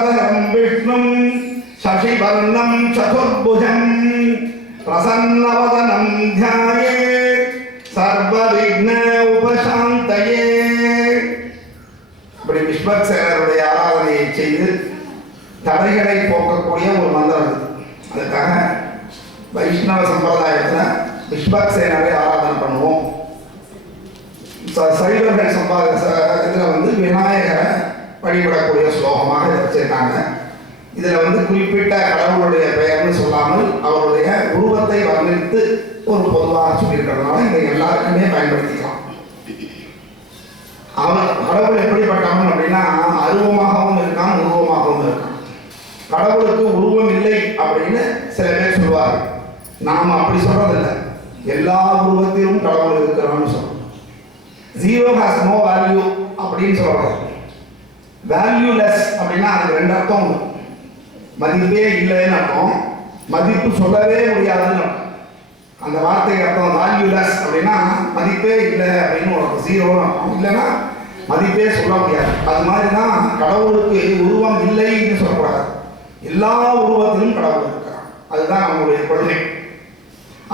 शुक्लाम्बरधरं विष्णुं शशिवर्णं चतुर्भुजं प्रसन्नवदनं ध्यायेत् सर्वविघ्न उपशान्तये. இப்படி விஸ்வக்சேனருடைய ஆராதனையை செய்து தடைகளை போக்கக்கூடிய ஒரு மந்திரம். அதுக்காக வைஷ்ணவ சம்பிரதாயத்தில் விஸ்வக்சேனரை ஆராதனை பண்ணுவோம். சைவர்கள் இதில் விநாயகரை வழிபடக்கூடிய ஸ்லோகமாக இதை வச்சிருக்காங்க. இதில் குறிப்பிட்ட கடவுளுடைய பெயர்னு சொல்லாமல் அவருடைய உருவத்தை வர்ணித்து ஒரு பொதுவாக சொல்லியிருக்கிறதுனால இதை எல்லாருக்குமே பயன்படுத்திக்கலாம். கடவுள் எப்படிப்பட்டவன் அப்படின்னா அருவமாகவும் இருக்கான், உருவமாகவும் இருக்கான். கடவுளுக்கு உருவம் இல்லை அப்படின்னு சில பேர் சொல்லுவார்கள். நாம் அப்படி சொல்றதில்லை. எல்லா உருவத்திலும் கடவுள் இருக்கிறான்னு சொல்றோம். ஜீரோ ஹாஸ் நோ வேல்யூ அப்படின்னு சொல்றாங்க. வேல்யூலெஸ் அப்படின்னா அதுக்கு ரெண்டு அர்த்தம் உண்டு. மதிப்பே இல்லைன்னு அர்த்தம், மதிப்பு சொல்லவே முடியாதுன்னு அர்த்தம். அந்த வார்த்தைக்கு அர்த்தம் வேல்யூலெஸ் அப்படின்னா மதிப்பே இல்லை அப்படின்னு ஒரு ஜீரோன்னு அர்த்தம். இல்லைன்னா மதிப்பே சொல்ல முடியாது. அது மாதிரி தான் கடவுளுக்கு உருவம் இல்லைன்னு சொல்லக்கூடாது. எல்லா உருவத்திலும் கடவுள் இருக்கிறான். அதுதான் நம்மளுடைய கொள்கை.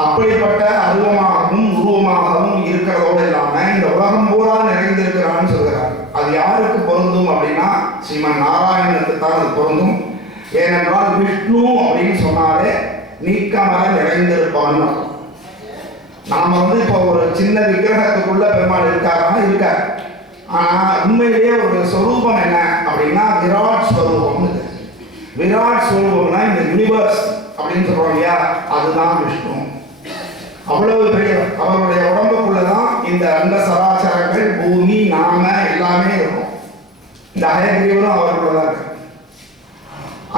அப்படிப்பட்ட அருவமாகவும் உருவமாகவும் இருக்கிறதோடு இல்லாமல் இந்த உலகம் பூரா நிறைந்திருக்கிறான்னு சொல்கிறார். அது யாருக்கு பொருந்தும் அப்படின்னா ஸ்ரீமன் நாராயணனுக்கு தான் அது பொருந்தும். ஏனென்றால் விஷ்ணு அப்படின்னு சொன்னாலே நீக்கமர நிறைந்திருப்பவன். நாம இப்போ ஒரு சின்ன விக்கிரகத்துக்குள்ள பெருமாள் இருக்காருன்னா இருக்கார். ஆனால் உண்மையிலேயே ஒரு ஸ்வரூபம் என்ன அப்படின்னா விராட் ஸ்வரூபம். விராட் ஸ்வரூபம்னா இந்த யூனிவர்ஸ் அப்படின்னு சொல்றோம் இல்லையா, அதுதான் விஷ்ணு. அவ்வளவு பெரிய அவருடைய உடம்புக்குள்ளதான் இந்த அண்ட சராச்சரங்கள், பூமி, நாம எல்லாமே இருக்கும். இந்த அயகிரிவரும் அவருக்குள்ளதான் இருக்கு.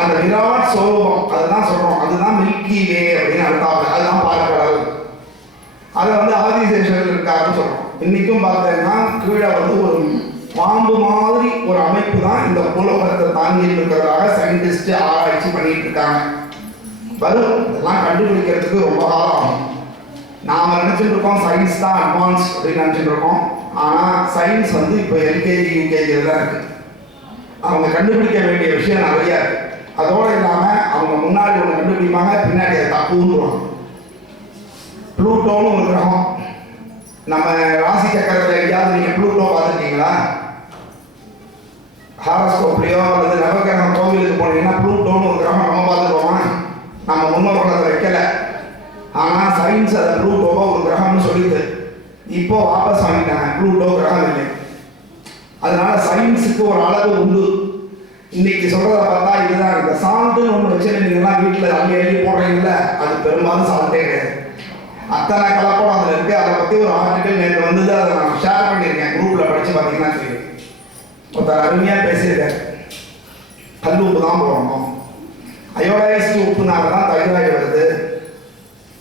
அந்த விராட் ஸ்வரூபம் அதுதான் சொல்றோம். அதுதான் மில்கி வே அப்படின்னு அர்த்தம். அதுதான் பார்க்கடல். அதை ஆதிசேஷர்கள் இருக்காருன்னு சொல்றோம். இன்னைக்கும் பார்த்தீங்கன்னா கீழே ஒரு பாம்பு மாதிரி ஒரு அமைப்பு தான் இந்த பூலோகத்தை தாங்கி இருக்கிறதாக சயின்டிஸ்ட் ஆராய்ச்சி பண்ணிட்டு இருக்காங்க. வரும் இதெல்லாம் கண்டுபிடிக்கிறதுக்கு ரொம்ப காலம் ஆகும். நாம் நினச்சிட்டு இருக்கோம் சயின்ஸ் தான் அட்வான்ஸ் அப்படின்னு நினச்சிட்டு இருக்கோம். ஆனால் சயின்ஸ் இப்போ எல்கேஜி யூகேஜியில் தான் இருக்குது. அவங்க கண்டுபிடிக்க வேண்டிய விஷயம் நிறையா இருக்குது. அதோடு இல்லாமல் அவங்க முன்னாடி ஒன்று கண்டுபிடிப்பாங்க, பின்னாடி அதை தப்புன்னுவாங்க. ப்ளூட்டோன்னு ஒரு கிரகம். நம்ம ராசி சக்கரத்தில் எங்கேயாவது நீங்கள் ப்ளூட்டோ பார்த்துருக்கீங்களா? ஹாரஸ்கோப்லையோ அல்லது நவகிரகம் கோவிலுக்கு போனீங்கன்னா ப்ளூட்டோன்னு ஒரு கிரகம் நம்ம பார்த்துருக்கோமா? நம்ம முன்னோர்கள் அதை வைக்கலை. ஆனால் சயின்ஸ் அதை ப்ளூட்டோவோ ஒரு கிரகம்னு சொல்லிட்டு இப்போ வாபஸ் வாங்கிட்டாங்க. ப்ளூட்டோ கிரகம் இல்லை. அதனால சயின்ஸுக்கு ஒரு அளவு உண்டு. இன்னைக்கு சொல்றதை பார்த்தா இதுதான். இந்த சால்ட்டுன்னு ஒன்று வச்சுருந்தீங்கன்னா வீட்டில் அள்ளி அள்ளி போடுறீங்கள, அது பெரும்பாலும் சால்ட்டே கிடையாது. அத்தனை கலப்படம் அதில் இருக்கு. அதை பற்றி ஒரு ஆர்டிக்கல் நேற்று வந்தது. அதை நான் ஷேர் பண்ணியிருக்கேன். குரூப்பில் படித்து பார்த்தீங்கன்னா தெரியும். ஒருத்தர் அருமையாக பேசியிருக்காரு. கல் உப்பு தான் போடணும், அயோடைஸ்டு உப்புனால தான் தைராய்டு வருது.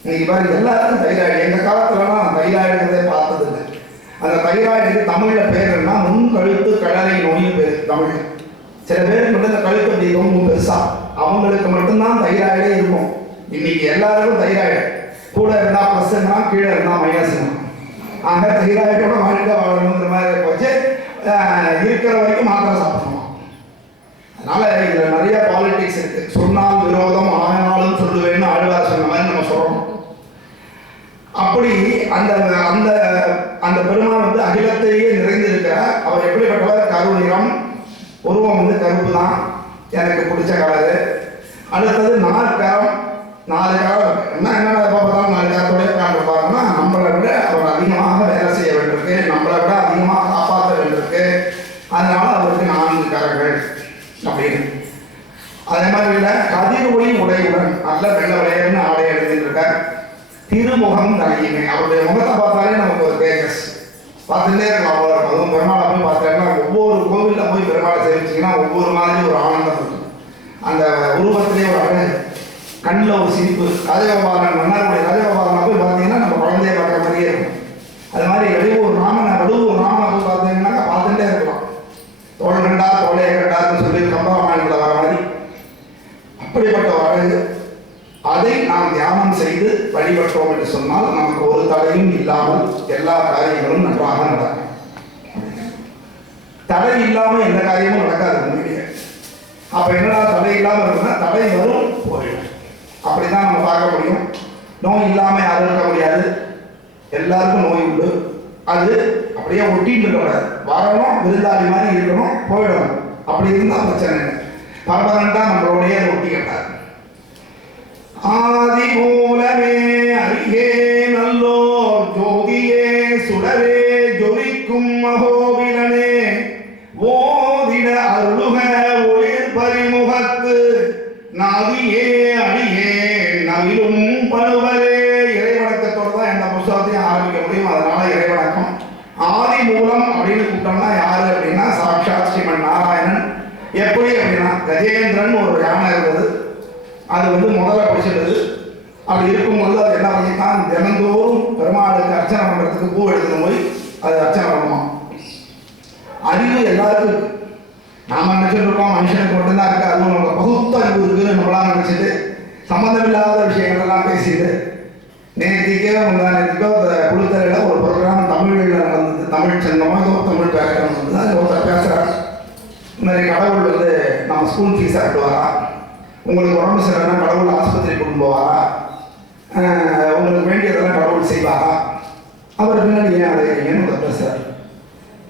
இன்னைக்கு பாருங்க எல்லாருக்கும் தைராய்டு. எங்கள் காலத்துலலாம் தைராய்டுங்கிறதே பார்த்ததில்லை. அந்த தைராய்டுக்கு தமிழில் பேர் என்ன? முன்கழுத்து கடலை நோய் பேர் தமிழ். சில பேருக்கு மட்டும் இந்த கழுத்து அப்படி ரொம்ப பெருசா, அவங்களுக்கு மட்டும்தான் தைராய்டே இருக்கும். இன்னைக்கு எல்லாருக்கும் தைராய்டு. கூட இருந்தால் ப்ளஸ்னா, கீழே இருந்தால் மைனஸ்னா. ஆக தைராய்டோட வாழ்க்கை வாழணுங்கிற மாதிரி போச்சு. இருக்கிற வரைக்கும் மாத்திரை சாப்பிடணும். அதனால இதில் நிறைய பாலிடிக்ஸ் இருக்கு. சொன்னால் விரோதம், ஆனாலும் சொல்லுவேன்னு ஆழ்வார் சொன்ன மாதிரி நம்ம சொல்றோம். அப்படி அந்த அந்த அந்த பெருமான் அகிலத்தையே நிறைந்திருக்கிறார். அவர் எப்படிப்பட்டவர்? கருநிறம், உருவம் கருப்பு தான், எனக்கு பிடிச்ச கலரு. அடுத்தது 4 கரம். 4 கரம் என்னென்ன பார்த்தாலும் 4 கரத்தோட உட்காந்துருப்பாருன்னா நம்மளை விட அவர் அதிகமாக வேலை செய்ய வேண்டியிருக்கு, நம்மளை விட அதிகமாக காப்பாற்ற வேண்டியிருக்கு. அதனால அவருக்கு 4 கரங்கள் அப்படின்னு. அதே மாதிரி இல்லை, கதிர் ஒளி உடையுடன் நல்ல வெள்ள விளையன்னு ஆடை எழுதிட்டு இருக்கார். திருமுகம் தனியுமே. அவருடைய முகத்தை பார்த்தாலே நமக்கு ஒரு தேஜஸ் பார்த்துட்டே இருக்கலாம். அவ்வளோ இருக்கும். அதுவும் பெருமாளை போய் பார்த்தீங்கன்னா ஒவ்வொரு கோவிலில் போய் பெருமாளை சேவிச்சிங்கன்னா ஒவ்வொரு மாதிரி ஒரு ஆனந்தம் இருக்கும். அந்த உருவத்திலே ஒரு அழகு, கண்ணில் ஒரு சிரிப்பு. ராஜகோபாலன் மன்னருடைய ராஜகோபாலனை போய் பார்த்தீங்கன்னா நம்ம குழந்தைய பார்க்குற மாதிரியே இருக்கும். அது மாதிரி வடுவூர் ராமனை போய் பார்த்தீங்கன்னா பார்த்துட்டே இருக்கலாம். தோல் கண்டா தோலையை கண்டார்னு சொல்லி கம்பராமாயணத்தில் வர மாதிரி அப்படிப்பட்ட ஒரு அழகு. அதை நாம் தியானம் செய்து வழிபட்டோம் என்று சொன்னால் நமக்கு ஒரு தடையும் இல்லாமல் எல்லா காரியங்களும் நன்றாக நடக்கும். தடை இல்லாமல் எந்த காரியமும் நடக்காது. உண்மையிலேயே அப்போ என்னடா தடை இல்லாமல் இருக்குன்னா தடை வரும் போயிடும். அப்படிதான் நம்ம பார்க்க முடியும். நோய் இல்லாமல் யாரும் இருக்க முடியாது. எல்லாருக்கும் நோய் உண்டு. அது அப்படியே ஒட்டிட்டு இருக்கக்கூடாது. வரணும், விருந்தாளி மாதிரி இருக்கணும், போயிடணும். அப்படி இருந்தால் பிரச்சனை இல்லை. பரபரண்டாக நம்மளோடைய ஒட்டிக்கிட்டார். ஆதி மூலமே அரியே நல்லோ ஜோதியே சுடரே ஜொலிக்கும் மகோபிலனே ஓதிட அருளுக ஒளிர் பரிமுகத்து நதியே அடியே நவிலும் பழுவரே. இறைவணக்கத்தோடு தான் எந்த புஸ்தகத்தையும் ஆரம்பிக்க முடியும். அதனால இறைவணக்கம். ஆதி மூலம் அப்படின்னு கூப்பிட்டோம்னா யாரு அப்படின்னா சாட்சாத் ஸ்ரீமன் நாராயணன். எப்படி அப்படின்னா கஜேந்திரன் ஒரு யானை இருந்தது. அது முதல்ல பிடிச்சிடுது. அப்படி இருக்கும்போது அது என்ன பண்ணிட்டான், தினந்தோறும் பெருமாளுக்கு அர்ச்சனை பண்ணுறதுக்கு பூ எடுத்துன்னு போய் அது அர்ச்சனை பண்ணுமா. அறிவு எல்லாருக்கும் இருக்கு. நாம நினைச்சிட்டு இருக்கோம் மனுஷனுக்கு மட்டும்தான் இருக்கு. அதுவும் நம்ம பகுத்த அறிவு இருக்குன்னு நம்மளாம் நினைச்சிட்டு சம்மந்தமில்லாத விஷயங்கள் எல்லாம் பேசிட்டு நேற்றுக்கோ நேற்றுக்கோ குழுத்தரையில் ஒரு ப்ரோக்ராம் தமிழில் நடந்தது. தமிழ் சங்கமாக ஏதோ தமிழ் பேசுகிறோம் வந்து அது ஒருத்தர் பேசுகிறார். இந்த மாதிரி கடவுள் நம்ம ஸ்கூல் ஃபீஸ் கட்டுவாரா, உங்களுக்கு உடம்பு சரியில்லைன்னா கடவுள் ஆஸ்பத்திரி கொண்டு போவாரா, உங்களுக்கு வேண்டியதெல்லாம் கடவுள் செய்வாரா, அவர் பின்னாடி ஏன் அதை ஏன்னு பேசுகிறார்.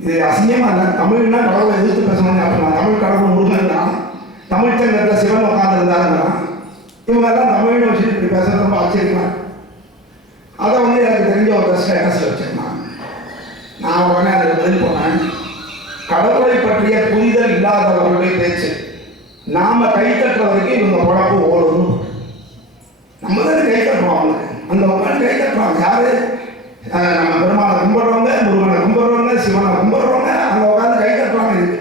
இது அசிங்கமாக இல்லை. தமிழ்னா கடவுளை எதிர்த்து பேசணும்னு அப்படின்னா தமிழ் கடவுள் முருகன் தான். தமிழ் சங்கத்தில் சிவன் உட்காந்துருந்தாருன்னா இவங்கெல்லாம் தமிழ்னு வச்சுட்டு இப்படி பேசுறது ரொம்ப ஆச்சரியமா. அதை எனக்கு தெரிஞ்ச ஒரு ஸ்டேட்டஸில் வச்சுருந்தாங்க. நான் உடனே அதில் பதில் போனேன். கடவுளை பற்றிய புரிதல் இல்லாதவர்களுடைய பேச்சு நாம கை தட்டுற வரைக்கும் இவங்க உழப்பு ஓடணும். நம்ம தானே கை தட்டுறோம். அவங்களுக்கு அந்த உட்காந்து கை தட்டுறாங்க யாரு? நம்ம பெருமாளை கும்பிடுறவங்க, முருகனை கும்பிடுறவங்க, சிவனை கும்பிடுறவங்க அந்த உட்காந்து கை தட்டுறாங்க. இருக்கு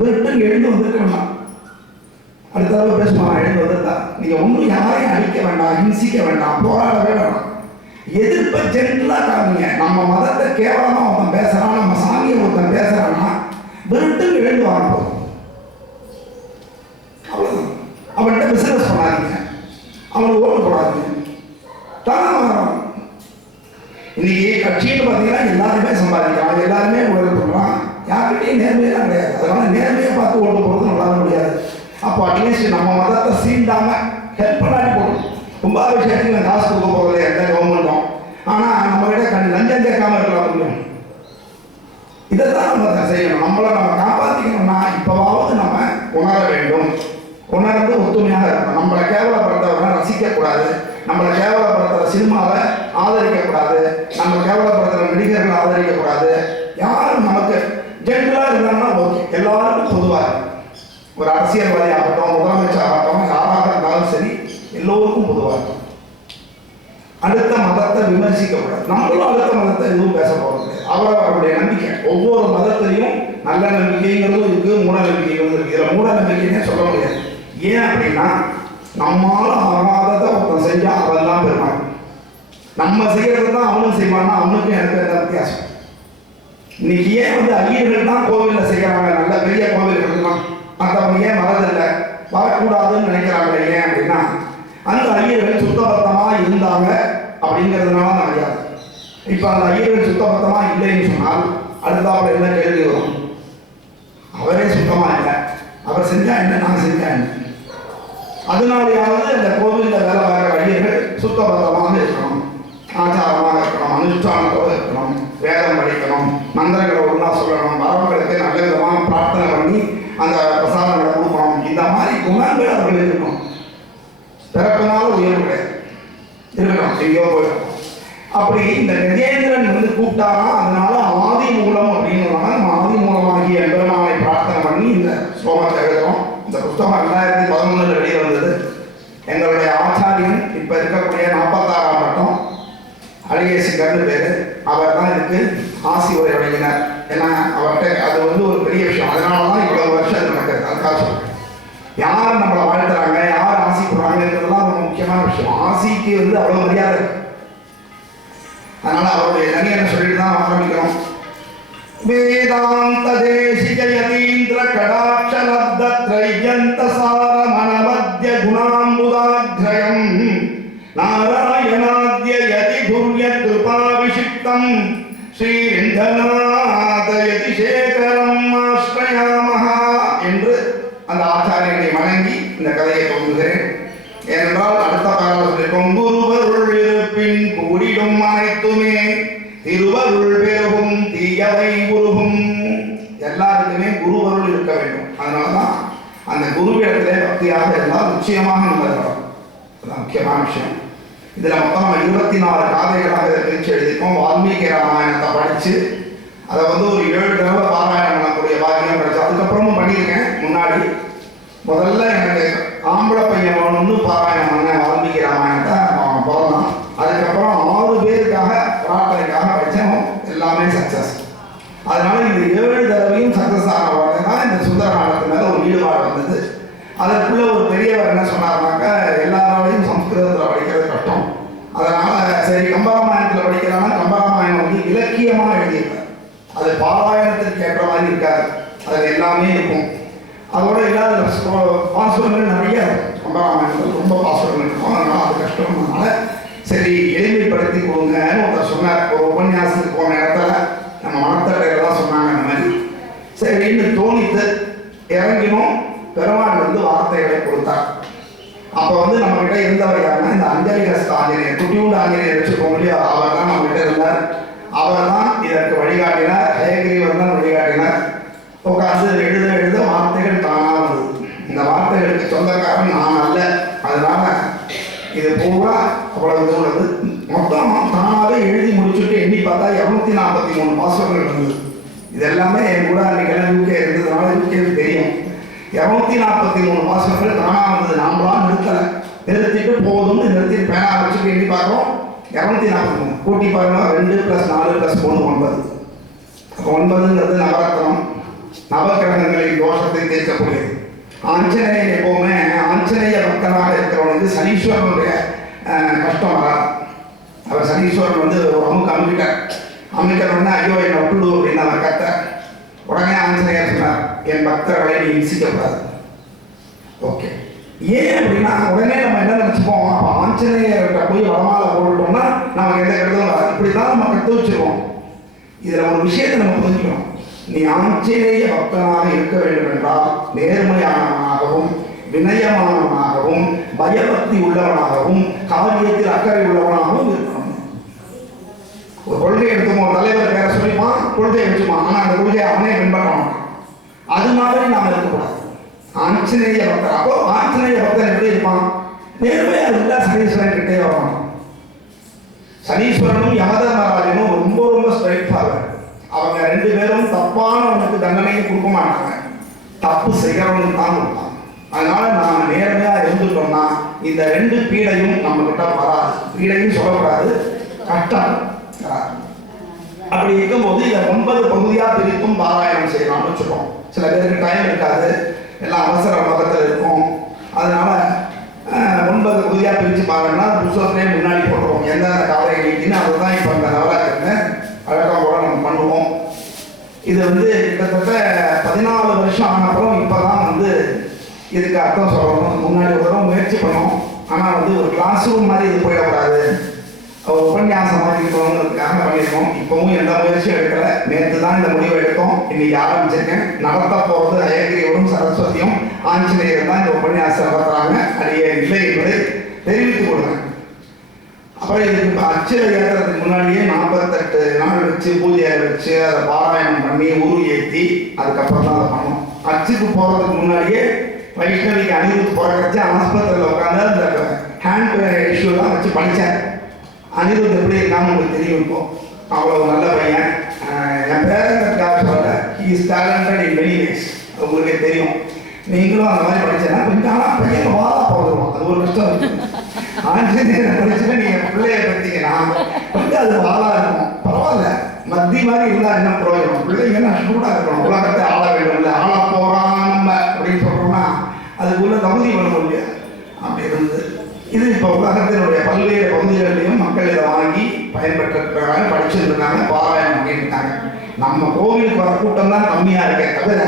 விட்டு எழுந்து வந்துருக்கா அடுத்த தடவை பேசுமா எழுந்து வந்துருந்தா நீங்க ஒன்றும் யாரையும் அடிக்க வேண்டாம், ஹிம்சிக்க வேண்டாம், போராடவே வேண்டாம். எதிர்ப்பை ஜென்டலா காமிங்க. நம்ம மதத்தை கேவலமா ஒருத்தன் பேசுறான், நம்ம சாமியை ஒருத்தன் பேசுறான்னா விட்டு எழுந்து வாங்க. அவ்வளவுதான். அவன்கிட்ட பிசினஸ் பண்ணாதீங்க, அவனுக்கு ஓட்டு போடாதீங்க. தானே வரான். இன்னைக்கு கட்சின்னு பார்த்தீங்கன்னா எல்லாருமே சம்பாதிக்கிறான், எல்லாருமே ஊழல் பண்ணுறான். யார்கிட்டையும் நேர்மையெல்லாம் கிடையாது. அதனால நேர்மையை பார்த்து ஓட்டு போடுறது நல்லா முடியாது. அப்போ அட்லீஸ்ட் நம்ம மதத்தை சீண்டாம ஹெல்ப் பண்ணாடி போடும். கும்பாபிஷேகத்துக்கு காசு கொடுக்க போகிறது எந்த கவர்மெண்ட்டும். ஆனால் நம்மகிட்ட லஞ்சம் கேட்காம இருக்கலாம் முடியும். இதை தான் நம்ம செய்யணும். நம்மளை நம்ம காப்பாற்றிக்கணும்னா இப்போவாவது நம்ம உணர வேண்டும். உணர்ந்து ஒத்துமையாக இருக்கணும். நம்மளை கேவலப்படுத்தவரை ரசிக்கக்கூடாது. நம்மளை கேவலப்படுத்துகிற சினிமாவை ஆதரிக்கக்கூடாது. நம்ம கேவலப்படுத்துகிற நடிகர்களை ஆதரிக்கக்கூடாது. யாரும் நமக்கு ஜென்ரலாக இருந்தாங்கன்னா ஓகே, எல்லாருக்கும் பொதுவாக ஒரு அரசியல்வாதி ஆகட்டும், முதலமைச்சர் ஆகட்டும், யாராக இருந்தாலும் சரி எல்லோருக்கும் பொதுவாக இருக்கும். அடுத்த மதத்தை விமர்சிக்கக்கூடாது. நம்மளும் அடுத்த மதத்தை எதுவும் பேச போகிறது. அவருடைய நம்பிக்கை ஒவ்வொரு மதத்திலையும் நல்ல நம்பிக்கைங்கிறதும் இருக்கு, மூட நம்பிக்கைங்கிறதும் இருக்கு. இதில் மூட நம்பிக்கைன்னே சொல்ல முடியாது. ஏன் அப்படின்னா நம்மால ஆகாததை ஒருத்தன் செஞ்சா அவன் தான் பெருமாள். நம்ம செய்யறது தான் அவனும் செய்வான்னா அவனுக்கும் எனக்கு எந்த வித்தியாசம். இன்னைக்கு ஏன் ஐயர்கள் தான் கோவிலில் செய்யறாங்க, நல்ல பெரிய கோவில்கள்லாம். மற்றவங்க ஏன் வரதில்லை, வரக்கூடாதுன்னு நினைக்கிறாங்க. ஏன் அப்படின்னா அந்த ஐயர்கள் சுத்தபத்தமாக இருந்தாங்க அப்படிங்கிறதுனால தான் கிடையாது. இப்போ அந்த ஐயர்கள் சுத்தபத்தமாக இல்லைன்னு சொன்னால் அடுத்தாப்புல என்ன கேள்வி வரும்? அவரே சுத்தமாக இல்லை, அவர் செஞ்சா என்ன, நான் செஞ்சா என்ன? அதனாலேயாவது அந்த கோவிலில் வேலை பார்க்குற ஐயர்கள் சுத்தபத்தமாக இருக்கணும், ஆச்சாரமாக இருக்கணும், அனுஷ்டானத்தோடு இருக்கணும், வேதம் படிக்கணும், மந்திரங்களை ஒன்றா சொல்லணும், வரவங்களுக்கு நல்ல விதமாக பிரார்த்தனை பண்ணி அந்த பிரசாதங்களை கொடுக்கணும். இந்த மாதிரி குணங்கள் அவர்கள் இருக்கணும். பிறப்பினால உயர்வு கிடையாது, இருக்கணும், எங்கேயோ போயிருக்கணும். அப்படி இந்த கஜேந்திரன் கூப்பிட்டாரா, அதனால ஆதி மூலம் அப்படின்னு நம்ம ஆதி மூலமாகிய பெருமாளை பிரார்த்தனை பண்ணி இந்த ஸ்லோகத்தை எழுதுறோம். இந்த புத்தகம் 2011 வெளியே வந்தது. எங்களுடைய ஆச்சாரியன் இப்போ இருக்கக்கூடிய 46ஆம் வட்டம் அழகேசிங்கர்னு பேர். அவர் தான் இதுக்கு ஆசி உரை வழங்கினார். ஏன்னா அவர்கிட்ட அது ஒரு பெரிய விஷயம். அதனால தான் இவ்வளவு வருஷம் நடக்குது. அதுக்காக சொல்றேன். யார் நம்மளை வாழ்த்துறாங்க, யார் ஆசி போடுறாங்கிறதுலாம் ரொம்ப முக்கியமான விஷயம். ஆசிக்கு அவ்வளவு மரியாதை. அதனால அவருடைய தனியை சொல்லிட்டு தான் ஆரம்பிக்கிறோம். வேதாந்த தேசிக யதீந்திர கடாட்ச லப்த த்ரையந்த சார மனவத்ய குணாம்புதாக்ரயம் நாராயணாத்ய யதி துர்ய கிருபாவிஷிக்தம் ஸ்ரீரிந்தநாத யதி சேகரம் ஆஸ்ரயாமஹ என்று அந்த ஆச்சாரிய என்னை வணங்கி இந்த கதையை தோன்றுகிறேன். ஏனென்றால் அடுத்த பாடல்கள் குருவருள் இருப்பின் கூடிடும் அனைத்துமே திருவருள் பெருகும் தீயவை உருகும். எல்லாருக்குமே குருவருள் இருக்க வேண்டும். அதனாலதான் அந்த குருவிடத்திலே பக்தியாக இருந்தால் நிச்சயமாக நல்லது. முக்கியமான விஷயம். இதுல மொத்தம் 24 காதைகளாக இதை பிரித்து எழுதியிருக்கோம். வால்மீகி ராமாயணத்தை படிச்சு அதை ஒரு 7 தடவை பாராயணம் பண்ணக்கூடிய பாக்கியம் கிடைச்சு. அதுக்கப்புறமும் பண்ணியிருக்கேன். முன்னாடி முதல்ல எனக்கு ஆம்பளை பையன் வேணும்னு பாராயணம் பண்ணேன் வால்மீகி ராமாயணத்தை. அவன் பிறந்தான். அதுக்கப்புறம் 6 பேருக்காக பிரார்த்தனைக்காக படித்தோம். எல்லாமே சக்சஸ். அதனால இந்த 7 தடவையும் சக்சஸ் ஆன உடனே தான் இந்த சுந்தரகாண்டத்து மேல ஒரு ஈடுபாடு வந்தது. அதற்குள்ள ஒரு பெரியவர் என்ன சொன்னார்னாக்கா, எல்லாராலையும் சம்ஸ்கிருதத்தில் படிக்கிறது கஷ்டம். அதனால சரி கம்பராமாயணத்தில் படிக்கிறான்னா கம்பராமாயணம் இலக்கியமாக எழுதியிருக்கார். அது பாராயணத்திற்கு ஏற்ற மாதிரி இருக்காது. அதில் எல்லாமே இருக்கும். அதோட இல்லாத பாசுரங்கள் நிறைய இருக்கும். கம்பராமாயணத்தில் ரொம்ப பாசுரங்கள் இருக்கும். அதனால அது கஷ்டம்னால சரி எளிமைப்படுத்தி கொடுங்கன்னு ஒருத்தர் சொன்னார். ஒரு உபன்யாசத்துக்கு போன இடத்துல நம்ம மனத்தடையில தான் சொன்னாங்க. அந்த மாதிரி சரின்னு தோணித்து இறங்கினோம். பெருமாள் வார்த்தைகளை கொடுத்தார். அப்போ நம்ம கிட்ட இருந்தவர் யாருன்னா இந்த அஞ்சலிகஸ்த ஆஞ்சநேயர், குட்டியூண்டு ஆஞ்சநேயர் வச்சுக்கோங்க இல்லையா, அவர் தான் நம்ம கிட்ட இருந்தார். அவர் தான் இதற்கு வழிகாட்டினார். ஹயகிரீவர் தான் வழிகாட்டினார். உட்காந்து எழுத வார்த்தைகள் தானா வந்தது. இந்த வார்த்தைகளுக்கு சொந்தக்காரன் நான் அல்ல. அதனால இது பூரா அவ்வளவு தூரது மொத்தம் தானாவே எழுதி முடிச்சுட்டு எண்ணி பார்த்தா 243 பாசுரங்கள் வந்தது. இது எல்லாமே என் கூட அன்னைக்கெல்லாம் யூகே இருந்ததுனால யூகேக்கு தெரியும். 243 பாசுரங்கள் தானா வந்தது. நாமளாம் நிறுத்திட்டு போதும்னு நிறுத்திட்டு பேனா வச்சுட்டு எண்ணி பார்க்குறோம். 243 கூட்டி பாருங்க. 2 + 4 + 3 9. அப்போ 9ங்கிறது நவரத்னம், நவக்கிரகங்களின் தோஷத்தை தீர்க்கக்கூடியது. ஆஞ்சநேயன் எப்பவுமே ஆஞ்சநேய பக்தனாக இருக்கிறவனுக்கு சனீஸ்வரனுடைய கஷ்டம் வராது. அவர் சனீஸ்வரன் ஒரு அமுக்கிட்ட ஐயோ என்னை விட்டுடு அப்படின்னு அவர் கத்த உடனே ஆஞ்சநேயர் சொன்னார், என் பக்தர்களை நீ இசிக்கக்கூடாது. ஓகே, ஏன் அப்படின்னா உடனே நம்ம என்ன நினைச்சுப்போம், அப்போ ஆஞ்சநேயர்கிட்ட போய் வடமாலை போட்டுட்டோம்னா நமக்கு எந்த கருதும் வராது. இப்படிதான் நம்ம கற்று வச்சிருக்கோம். இதுல ஒரு விஷயத்தை நம்ம புரிஞ்சுக்கணும். நீ ஆஞ்சநேய பக்தனாக இருக்க வேண்டும் என்றால் நேர்மையானவனாகவும் வினயமானவனாகவும் பயபக்தி உள்ளவனாகவும் காரியத்தில் அக்கறை உள்ளவனாகவும் இருக்கணும். ஒரு கொள்கை எடுத்துப்போம், தலைவர் பேர சொல்லிப்பான், கொள்கையை வச்சுப்பான், ஆனால் அந்த கொள்கையை அவனே பின்பற்றணும். அது மாதிரி நாம் இருக்கக்கூடாது. ஆஞ்சநேய பக்தர், அப்போ ஆஞ்சநேய பக்தன் எப்படி இருப்பான்? நேர்மையாக இருந்தால் சனீஸ்வரன் கிட்டே வரணும். சனீஸ்வரனும் யமதர்மராஜனும் ரொம்ப ரொம்ப ஸ்ட்ரைட் ஃபார்வர்ட். அவங்க 2 பேரும் தப்பானவனுக்கு தண்டனையை கொடுக்க மாட்டாங்க, தப்பு செய்கிறவனுக்கு தான் கொடுப்பாங்க. அதனால நாம நேர்மையா இருந்துட்டோம்னா இந்த 2 பீடையும் நம்ம கிட்ட வராது. பீடையும் சொல்லக்கூடாது, கஷ்டம். அப்படி இருக்கும்போது இதை 9 பகுதியா பிரித்தும் பாராயணம் செய்யலாம்னு வச்சுக்கோம். சில பேருக்கு டைம் இருக்காது, எல்லாம் அவசர உலகத்தில் இருக்கும். அதனால 9 பகுதியா பிரித்து பாருங்கன்னா புத்தகத்திலே முன்னாடி போட்டுருவோம் எந்தெந்த காலை நீக்கின்னு. அதுதான் இப்போ இந்த நவராத்திரின்னு வழக்கம் கூட நம்ம பண்ணுவோம். இது கிட்டத்தட்ட 14 வருஷம் ஆனப்பறம் இப்போதான் இதுக்கு அர்த்தம் சொல்லணும். முன்னாடி ஒரு தடவை முயற்சி பண்ணோம். ஆனால் ஒரு கிளாஸ் ரூம் மாதிரி இது போயிடக்கூடாது, ஒரு உபன்யாசம் மாதிரி இருக்கணுங்கிறதுக்காக பண்ணியிருக்கோம். இப்பவும் எந்த முயற்சியும் எடுக்கலை. நேற்று தான் இந்த முடிவை எடுத்தோம். இன்னைக்கு ஆரம்பிச்சிருக்கேன். நடத்த போகிறது அயகிரியோடும் சரஸ்வதியும் ஆஞ்சநேயர் தான் இந்த உபன்யாசம் நடத்துறாங்க. அது இல்லை என்பதை தெரிவித்துக் கொடுங்க. அப்புறம் இதுக்கு அச்சில் ஏற்றுறதுக்கு முன்னாடியே 48 நாள் வச்சு பூஜையை வச்சு அதை பாராயணம் பண்ணி ஊர் ஏற்றி அதுக்கப்புறம் தான் அதை பண்ணோம். அச்சுக்கு போகிறதுக்கு முன்னாடியே வைஷ்ணவிக்கு அனிருத் பிறக்கச்சு ஆஸ்பத்திரியில் உட்காந்து அந்த ஹேண்ட் இஷ்யூலாம் வச்சு படித்தேன். அனிருத் எப்படி இருக்கான்னு உங்களுக்கு தெரியும். இப்போ அவ்வளோ நல்ல பையன். என் பேரங்கிறதுக்காக சொல்ல, he is talented in many ways. உங்களுக்கே தெரியும். நீங்களும் அந்த மாதிரி படிச்சேன்னா கொஞ்சம் ஆனால் பையன் வாழா போடுவோம். அது ஒரு கஷ்டம் இருக்குது. ஆஞ்சநேயரை படிச்சுன்னா நீங்கள் பிள்ளைய பார்த்தீங்கன்னா அது வாழா இருக்கும். பரவாயில்ல, மத்தி மாதிரி இருந்தால் என்ன பிரயோஜனம்? பிள்ளைங்கன்னா ஸ்டூடாக இருக்கணும். உலகத்தை ஆள வேண்டும் இல்லை, ஆள போகிறான் நம்ம அப்படின்னு சொல்கிறோம்னா அதுக்குள்ள தகுதி பண்ண முடியாது. அப்படி இருந்தது. இது இப்போ உலகத்தினுடைய பல்வேறு பகுதிகளிலையும் மக்கள் இதை வாங்கி பயன்பெற்றிருக்கிறாங்க, படிச்சுருக்காங்க, பாராயணம் பண்ணியிருக்காங்க. நம்ம கோவிலுக்கு வர கூட்டம் தான் கம்மியாக இருக்கே தவிர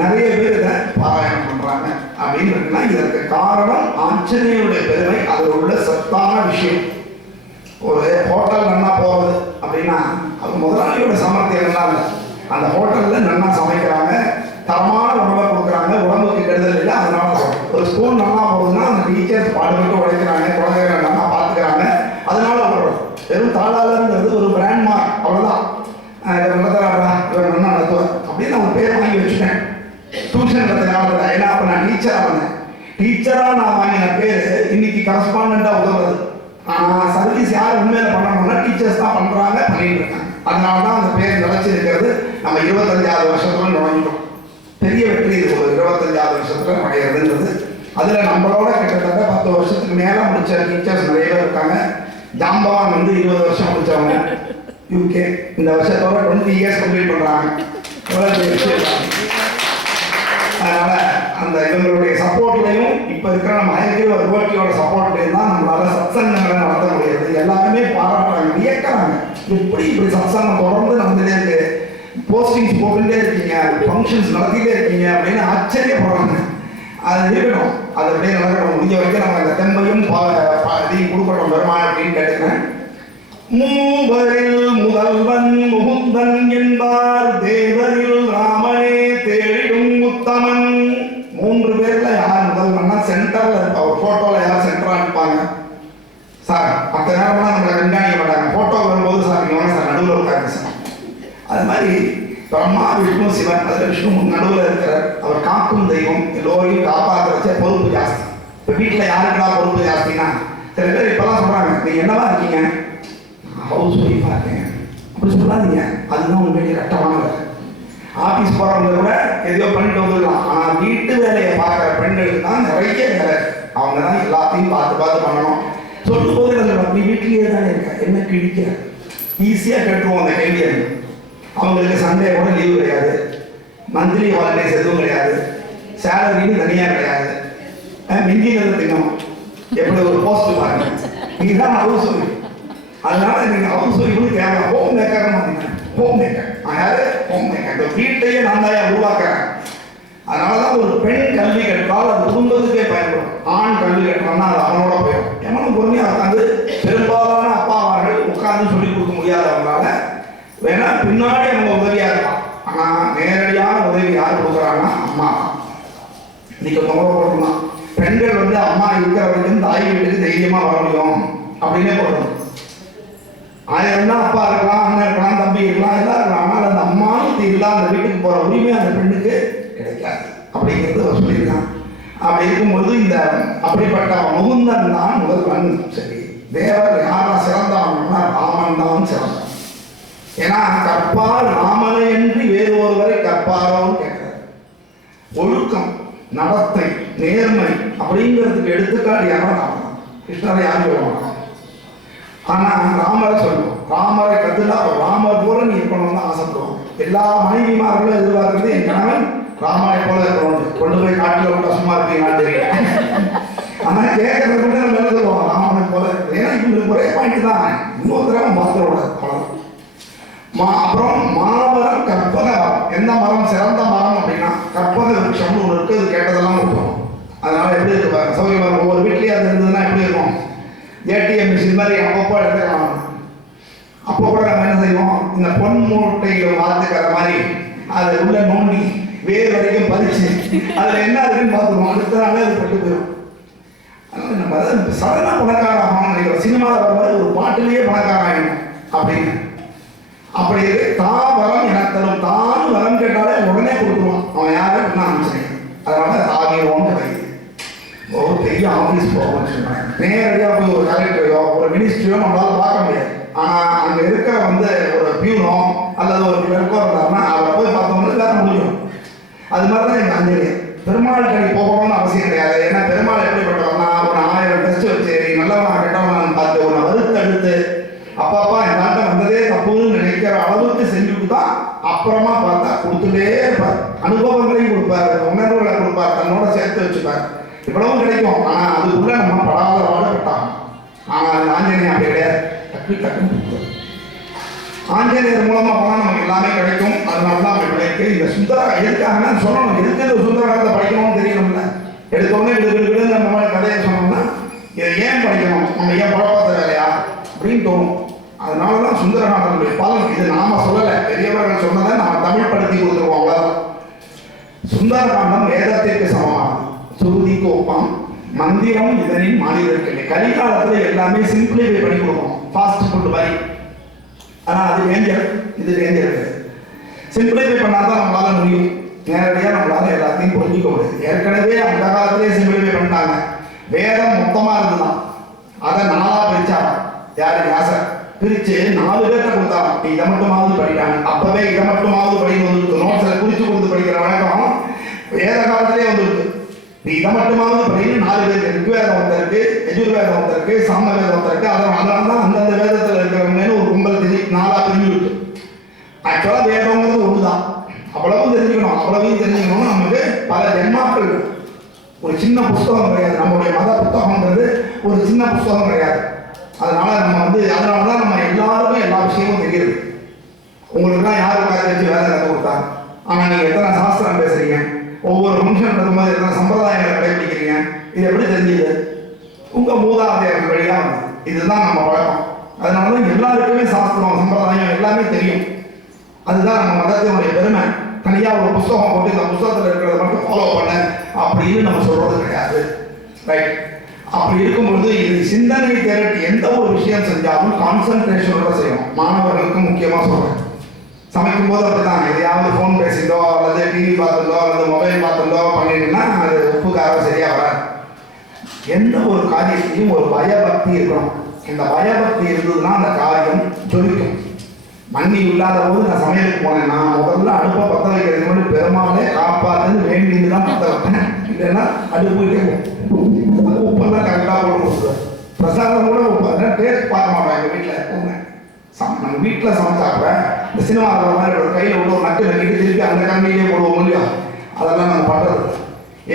நிறைய பேர் இதை பாராயணம் பண்ணுறாங்க. அப்படின்னு இருக்குன்னா இதற்கு காரணம் ஆஞ்சநேயருடைய பெருமை, அதில் உள்ள சத்தான விஷயம். ஒரு ஹோட்டல் நன்னா போகிறது அப்படின்னா அது முதலாளியோட சாமர்த்தியம் எல்லாம் இல்லை. அந்த ஹோட்டலில் நன்னா சமைக்கிறாங்க, தரமான உணவை கொடுக்குறாங்க, உடம்புக்கு கெடுதல் இல்லை. அதனால ஒரு ஸ்கூல் நல்லா போகுதுன்னா அந்த டீச்சர்ஸ் பாடுபட்டு உழைக்கிறாங்க, குழந்தைகளை நல்லா பார்த்துக்கிறாங்க, அதனால வரும். வெறும் தாளாளருங்கிறது ஒரு பிராண்ட் மார்க், அவ்வளோதான். இவர் நடத்துறாரா, இவர் நல்லா நடத்துவார் அப்படின்னு நான் ஒரு பேர் வாங்கி வச்சுட்டேன். டியூஷன் நடத்துறதுனால ஏன்னா அப்போ நான் டீச்சராக இருந்தேன். டீச்சராக நான் வாங்கின பேர் இன்னைக்கு கரஸ்பாண்டாக உதவுறது. ஆனால் சர்வீஸ் யார் உண்மையில பண்ணணும்னா டீச்சர்ஸ் தான் பண்ணுறாங்க, பண்ணிட்டு இருக்காங்க. அதனால தான் அந்த பேர் நிலைச்சிருக்கிறது. நம்ம 25வது வருஷத்துல நுழைஞ்சிட்டோம். பெரிய வெற்றி இது, ஒரு 25வது வருஷத்துல நுழையிறதுன்றது. அதில் நம்மளோட கிட்டத்தட்ட 10 வருஷத்துக்கு மேலே முடிச்ச டீச்சர்ஸ் நிறைய பேர் இருக்காங்க. ஜாம்பவான் வந்து 20 வருஷம் முடிச்சவங்க யூகே, இந்த வருஷத்தோட 20 இயர்ஸ் கம்ப்ளீட் பண்ணுறாங்க. அதனால அந்த இவங்களுடைய சப்போர்ட்லையும் இப்போ இருக்கிற நம்ம ஐக்கிய ரிவர்ட்டியோட சப்போர்ட்லையும் தான் நம்மளால சத்சங்கங்களை நடத்த முடியாது. எல்லாருமே பாராட்டுறாங்க, வியக்கிறாங்க, எப்படி இப்படி சத்சங்கம் தொடர்ந்து நடந்துட்டே இருக்கு, போஸ்டிங்ஸ் போட்டுட்டே இருக்கீங்க, ஃபங்க்ஷன்ஸ் நடத்திட்டே இருக்கீங்க அப்படின்னு ஆச்சரியப்படுறாங்க. அது இருக்கணும், அது அப்படியே நடக்கணும். முடிஞ்ச வரைக்கும் நம்ம அந்த தெம்பையும் இதையும் கொடுக்கணும் பெருமாள் அப்படின்னு கேட்டுக்கிறேன். மூவரில் முதல்வன் முகுந்தன் என்பார், தேவரில் ராமனே தேடிடும் உத்தமன். 3 பேர்ல யார் முதல்வன்னா சென்டர்ல இருப்பா. ஒரு போட்டோல யார் சென்டரா இருப்பாங்க சார், மற்ற நேரம்லாம் நம்மளை கண்காணிக்க மாட்டாங்க. போட்டோ வரும்போது சார் இவங்க சார் நடுவில் இருக்காங்க சார். அது மாதிரி பிரம்மா விஷ்ணு சிவன், அதில் விஷ்ணு நடுவில் இருக்கிறார். அவர் காக்கும் தெய்வம், எல்லோரையும் காப்பாற்றுறச்ச பொறுப்பு ஜாஸ்தி. இப்போ வீட்டில் யாருக்கெல்லாம் பொறுப்பு ஜாஸ்தின்னா, சில பேர் இப்பெல்லாம் சொல்றாங்க, நீங்க என்னவா இருக்கீங்க, ஹவுஸ் ஒய்ஃபாக இருக்கேன் அப்படி சொல்லாதீங்க. அதுதான் உண்மையிலே கட்டமான வேலை. ஆஃபீஸ் போகிறவங்க கூட எதையோ பண்ணிட்டு வந்துடலாம். ஆனால் வீட்டு வேலையை பார்க்குற பெண்களுக்கு தான் நிறைய வேலை. அவங்க தான் எல்லாத்தையும் பார்த்து பண்ணணும். சொல்லும் போது நீ வீட்டிலேயே தானே இருக்க, என்ன கிழிக்கிற, ஈஸியாக கேட்டுருவோம் அந்த கேள்வியை. அவங்களுக்கு சண்டே கூட லீவு கிடையாது, மந்த்லி ஹாலிடேஸ் எதுவும் கிடையாது, சேலரின்னு தனியாக கிடையாது, மிஞ்சினது திங்கணும். எப்படி ஒரு போஸ்ட் பாருங்க, இதுதான் ஹவுஸ் ஒய்ஃப். அதனால நீங்க ஹவுஸ் ஒய்ஃப்னு தேவை, ஹோம் மேக்கர் மாட்டீங்க. ஹோம் மேக்கர் யாரு, ஹோம் மேக்கர். இந்த வீட்டையே நான் தான் உருவாக்குறேன். அதனாலதான் ஒரு பெண் கல்வி கற்றால் அது குடும்பத்துக்கே பயன்படும். ஆண் கல்வி கற்றான்னா அது அவனோட போயிடும். எவனும் பொறுமையாக உட்காந்து பெரும்பாலான அப்பாவார்கள் உட்காந்து சொல்லிக் கொடுக்க முடியாதவங்களால வேணா பின்னாடி அவங்க உதவியா இருக்கலாம். ஆனா நேரடியான உதவி யார் கொடுக்குறாங்கன்னா அம்மா. இன்னைக்கு தொகை போடணும், பெண்கள் வந்து அம்மா இருக்கிற வரைக்கும் தாய் வீட்டுக்கு தைரியமா வர முடியும் அப்படின்னே போடணும். 1000 தான் அப்பா இருக்கலாம், அண்ணன் இருக்கலாம், தம்பி இருக்கலாம், எல்லாம் இருக்கலாம். ஆனால் அந்த அம்மாவுக்கு இல்லாத அந்த வீட்டுக்கு போற உரிமை அந்த பெண்ணுக்கு கிடைக்காது அப்படிங்கிறது அவர் சொல்லியிருக்கான். அப்படி இருக்கும்போது இந்த அப்படிப்பட்ட முகுந்தன் தான் முதல்வன். சரி, தேவர் யாரா சிறந்தவன்னா ராமன் தான் சிறந்தான். ஏன்னா கற்பார் ராமனை என்று வேறு ஒருவரை கற்பாரோன்னு கேட்கிறார். ஒழுக்கம், நடத்தை, நேர்மை அப்படிங்கிறதுக்கு எடுத்துக்காட்டு யாரும் ராமன். கிருஷ்ணரை யாரும் சொல்ல மாட்டாங்க. ஆனா ராமரை சொல்லுவோம், ராமரை கத்துட்டா ராமர் போல நீ இருக்கணும்னு தான் ஆசைப்படுவோம். எல்லா மனைவிமார்களும் எதிர்பார்க்கறது என் கணவன் ராமரை போல இருக்கணும். கொண்டு போய் காட்டில் விட்டா சும்மா இருக்கீங்களான்னு தெரியல. ஆனா கேட்கறத கூட நம்ம என்ன சொல்லுவோம், ராமனை போல இருக்கு. ஏன்னா இவங்களுக்கு ஒரே பாயிண்ட் தான், இன்னொரு தடவை பார்த்துட கூடாது. அப்புறம் மாமரம் கற்பக மரம். எந்த மரம் சிறந்த மரம் அப்படின்னா கற்பக விருட்சம்னு ஒன்று இருக்கு. அது கேட்டதெல்லாம் கொடுக்கும். அதனால எப்படி இருக்கு பாருங்க, சௌகரியமாக ஒவ்வொரு வீட்லேயே அது இருந்ததுன்னா எப்படி இருக்கும், ஏடிஎம் மிஷின் மாதிரி அப்பப்போ எடுத்துக்கலாம். அப்போ கூட நம்ம என்ன செய்வோம், இந்த பொன் மூட்டைகளை பார்த்துக்கிற மாதிரி அதை உள்ள நோண்டி வேறு வரைக்கும் பதிச்சு அதில் என்ன இருக்குன்னு பார்த்துருவோம். அடுத்த நாளே அது பட்டு போயிடும். அதனால நம்ம அதை சடனாக பணக்கார ஆகணும்னு நினைக்கிறோம். சினிமாவில் வர மாதிரி ஒரு பாட்டிலேயே பணக்கார ஆகணும் அப்படின்னு. அப்படி தாவரம் எனத்தரும், தான் வரம் கேட்டாலே உடனே கொடுத்துருவான். அவன் யாரும் பண்ண ஆரம்பிச்சேன். அதனால ஆகியோன்னு கிடையாது. ஒரு பெரிய ஆஃபீஸ் போகணும்னு சொல்றேன், நேரடியாக போய் ஒரு கலெக்டரையோ ஒரு மினிஸ்ட்ரியோ நம்மளால பார்க்க முடியாது. ஆனால் அங்கே இருக்கிற வந்து ஒரு பியூனோ அல்லது ஒரு கிளர்க்கோ இருந்தாருன்னா அவரை போய் பார்த்தோம்னா வேற முடியும். அது மாதிரி தான் எங்கள் அஞ்சலி. பெருமாள் கடி போகணும்னு அவசியம் கிடையாது. ஏன்னா பெருமாள் எப்படிப்பட்டவன்னா ஒரு 1000 டெஸ்ட் வச்சு நீ நல்லவனா கெட்டவனான்னு பார்த்து உன்னை வறுத்தெடுத்து அப்பப்பா என் நாட்டை வந்ததே தப்புன்னு நினைக்கிற அளவுக்கு செஞ்சுட்டு தான் அப்புறமா பார்த்தா கொடுத்துட்டே இருப்பார். அனுபவங்களையும் கொடுப்பார், உணர்வுகளை கொடுப்பார், தன்னோட சேர்த்து வச்சுப்பார். இவ்வளவும் கிடைக்கும். ஆனா அதுக்குள்ள நம்ம படாத பாடுபட்டாங்க. ஆனால் ஆஞ்சநேயர் அப்படி கிடையாது, டக்கு டக்குன்னு ஆஞ்சநேயர் மூலமா போனால் நமக்கு எல்லாமே கிடைக்கும். அதனாலதான் அப்படி கிடைக்கு. இந்த சுந்தர எதுக்காக சொல்லணும், எதுக்கு இந்த சுந்தரகாண்டத்தை படிக்கணும்னு தெரியணும்ல. எடுத்தோடனே எடுத்து நம்ம கதையை சொன்னோம்னா இதை ஏன் படிக்கணும், நம்ம ஏன் குழப்பத்த வேலையா அப்படின்னு தோணும். அதனாலதான் சுந்தரகாண்டனுடைய பலன் இது நாம சொல்லலை, பெரியவர்கள் சொன்னதை நாம தமிழ் படுத்தி கொடுத்துருவோம். அவ்வளவுதான். சுந்தரகாண்டம் வேதத்திற்கு சமமானது, சுருதிக்கு ஒப்பாம், மந்திரம் இதனின் மாநிலத்திலே. கலிகாலத்தில் எல்லாமே சிம்பிளிஃபை பண்ணி கொடுக்கும், ஃபாஸ்ட் ஃபுட் மாதிரி. ஆனால் அது டேஞ்சர், இது டேஞ்சர். சிம்பிளிஃபை பண்ணாதான் நம்மளால முடியும், நேரடியாக நம்மளால எல்லாத்தையும் புரிஞ்சிக்க முடியாது. ஏற்கனவே அந்த காலத்திலே சிம்பிளிஃபை பண்ணிட்டாங்க. வேதம் மொத்தமாக இருந்துதான், அதை 4ஆக பிரிச்சாங்க. யாரு? வியாசர். பிரிச்சு 4 பேர்கிட்ட கொடுத்தாங்க, இதை மட்டுமாவது படிட்டாங்க. அப்பவே இதை மட்டுமாவது படிக்க வந்துருக்கு. நோட்ஸில் குறிச்சு கொடுத்து படிக்கிற வழக்கம் வேத காலத்திலே வந்துருக்கு. இதை மட்டுமாவது படின்னு 4 பேருக்கு, ரிக்வேதம் ஒருத்தருக்கு, யஜுர்வேதம் ஒருத்தருக்கு, சாமவேதம் ஒருத்தருக்கு. அதனால தான் அந்தந்த வேதத்தில் இருக்கிறவங்கன்னு ஒரு கும்பல் 4ஆக பிரிஞ்சு விட்டு. ஆக்சுவலாக வேதங்கிறது ஒன்று தான். அவ்வளவும் தெரிஞ்சுக்கணும். அவ்வளவையும் தெரிஞ்சுக்கணும். நமக்கு பல ஜென்மாக்கள். ஒரு சின்ன புஸ்தகம் கிடையாது. நம்மளுடைய மத புத்தகங்கிறது ஒரு சின்ன புஸ்தகம் கிடையாது. அதனால நம்ம அதனால தான் நம்ம எல்லாருக்கும் எல்லா விஷயமும் தெரியுது. உங்களுக்குலாம் யார் உட்காந்து வச்சு வேலை கற்றுக் கொடுத்தாங்க? ஆனால் நீங்கள் எத்தனை சாஸ்திரம் பேசுறீங்க, ஒவ்வொரு ஃபங்க்ஷன் நடக்கும்போது எத்தனை சம்பிரதாயங்களை கடைபிடிக்கிறீங்க, இது எப்படி தெரிஞ்சுது? உங்கள் மூதாதையர்கள் வழியாக வந்து இதுதான் நம்ம பழக்கம். அதனால தான் எல்லாருக்குமே சாஸ்திரம், சம்பிரதாயம் எல்லாமே தெரியும். அதுதான் நம்ம மதத்தினுடைய பெருமை. தனியாக ஒரு புஸ்தகம் போட்டு இந்த புஸ்தகத்தில் இருக்கிறத மட்டும் ஃபாலோ பண்ண அப்படின்னு நம்ம சொல்றது கிடையாது. ரைட்? அப்படி இருக்கும்பொழுது இது சிந்தனை திரட்டி எந்த ஒரு விஷயம் செஞ்சாலும் கான்சன்ட்ரேஷனோட செய்யணும். மாணவர்களுக்கு முக்கியமாக சொல்றேன். சமைக்கும் போது அப்படிதான், எதையாவது ஃபோன் பேசிட்டோ அல்லது டிவி பார்த்துட்டோ அல்லது மொபைல் பார்த்துட்டோ பண்ணிட்டோம்னா அது உப்பு காரம் சரியா வராது. எந்த ஒரு காரியத்தையும் ஒரு பயபக்தி இருக்கணும். இந்த பயபக்தி இருந்ததுன்னா அந்த காரியம் ஜொலிக்கும். மண்ணி இல்லாத போது நான் சமையலுக்கு போனேன், நான் முதல்ல அடுப்பை பற்ற வைக்கிறதுக்கு முன்னாடி பெருமாளே காப்பாற்றுன்னு வேண்டின்னு தான் பற்ற வைப்பேன். இல்லைன்னா அடுப்பு அது உப்பெல்லாம் கரெக்டாக போட கொடுத்துருவேன். பிரசாதம் கூட உப்பு டேஸ்ட் பார்க்க மாட்டேன். எங்கள் வீட்டில் எப்பவுமே நம்ம வீட்டில் சமைச்சாப்ப இந்த சினிமாவில் மாதிரி ஒரு கையில் விட்டு ஒரு நட்டு நக்கிட்டு திருப்பி அந்த கண்ணிலே போடுவோம் இல்லையா, அதெல்லாம் நம்ம பண்ணுறது.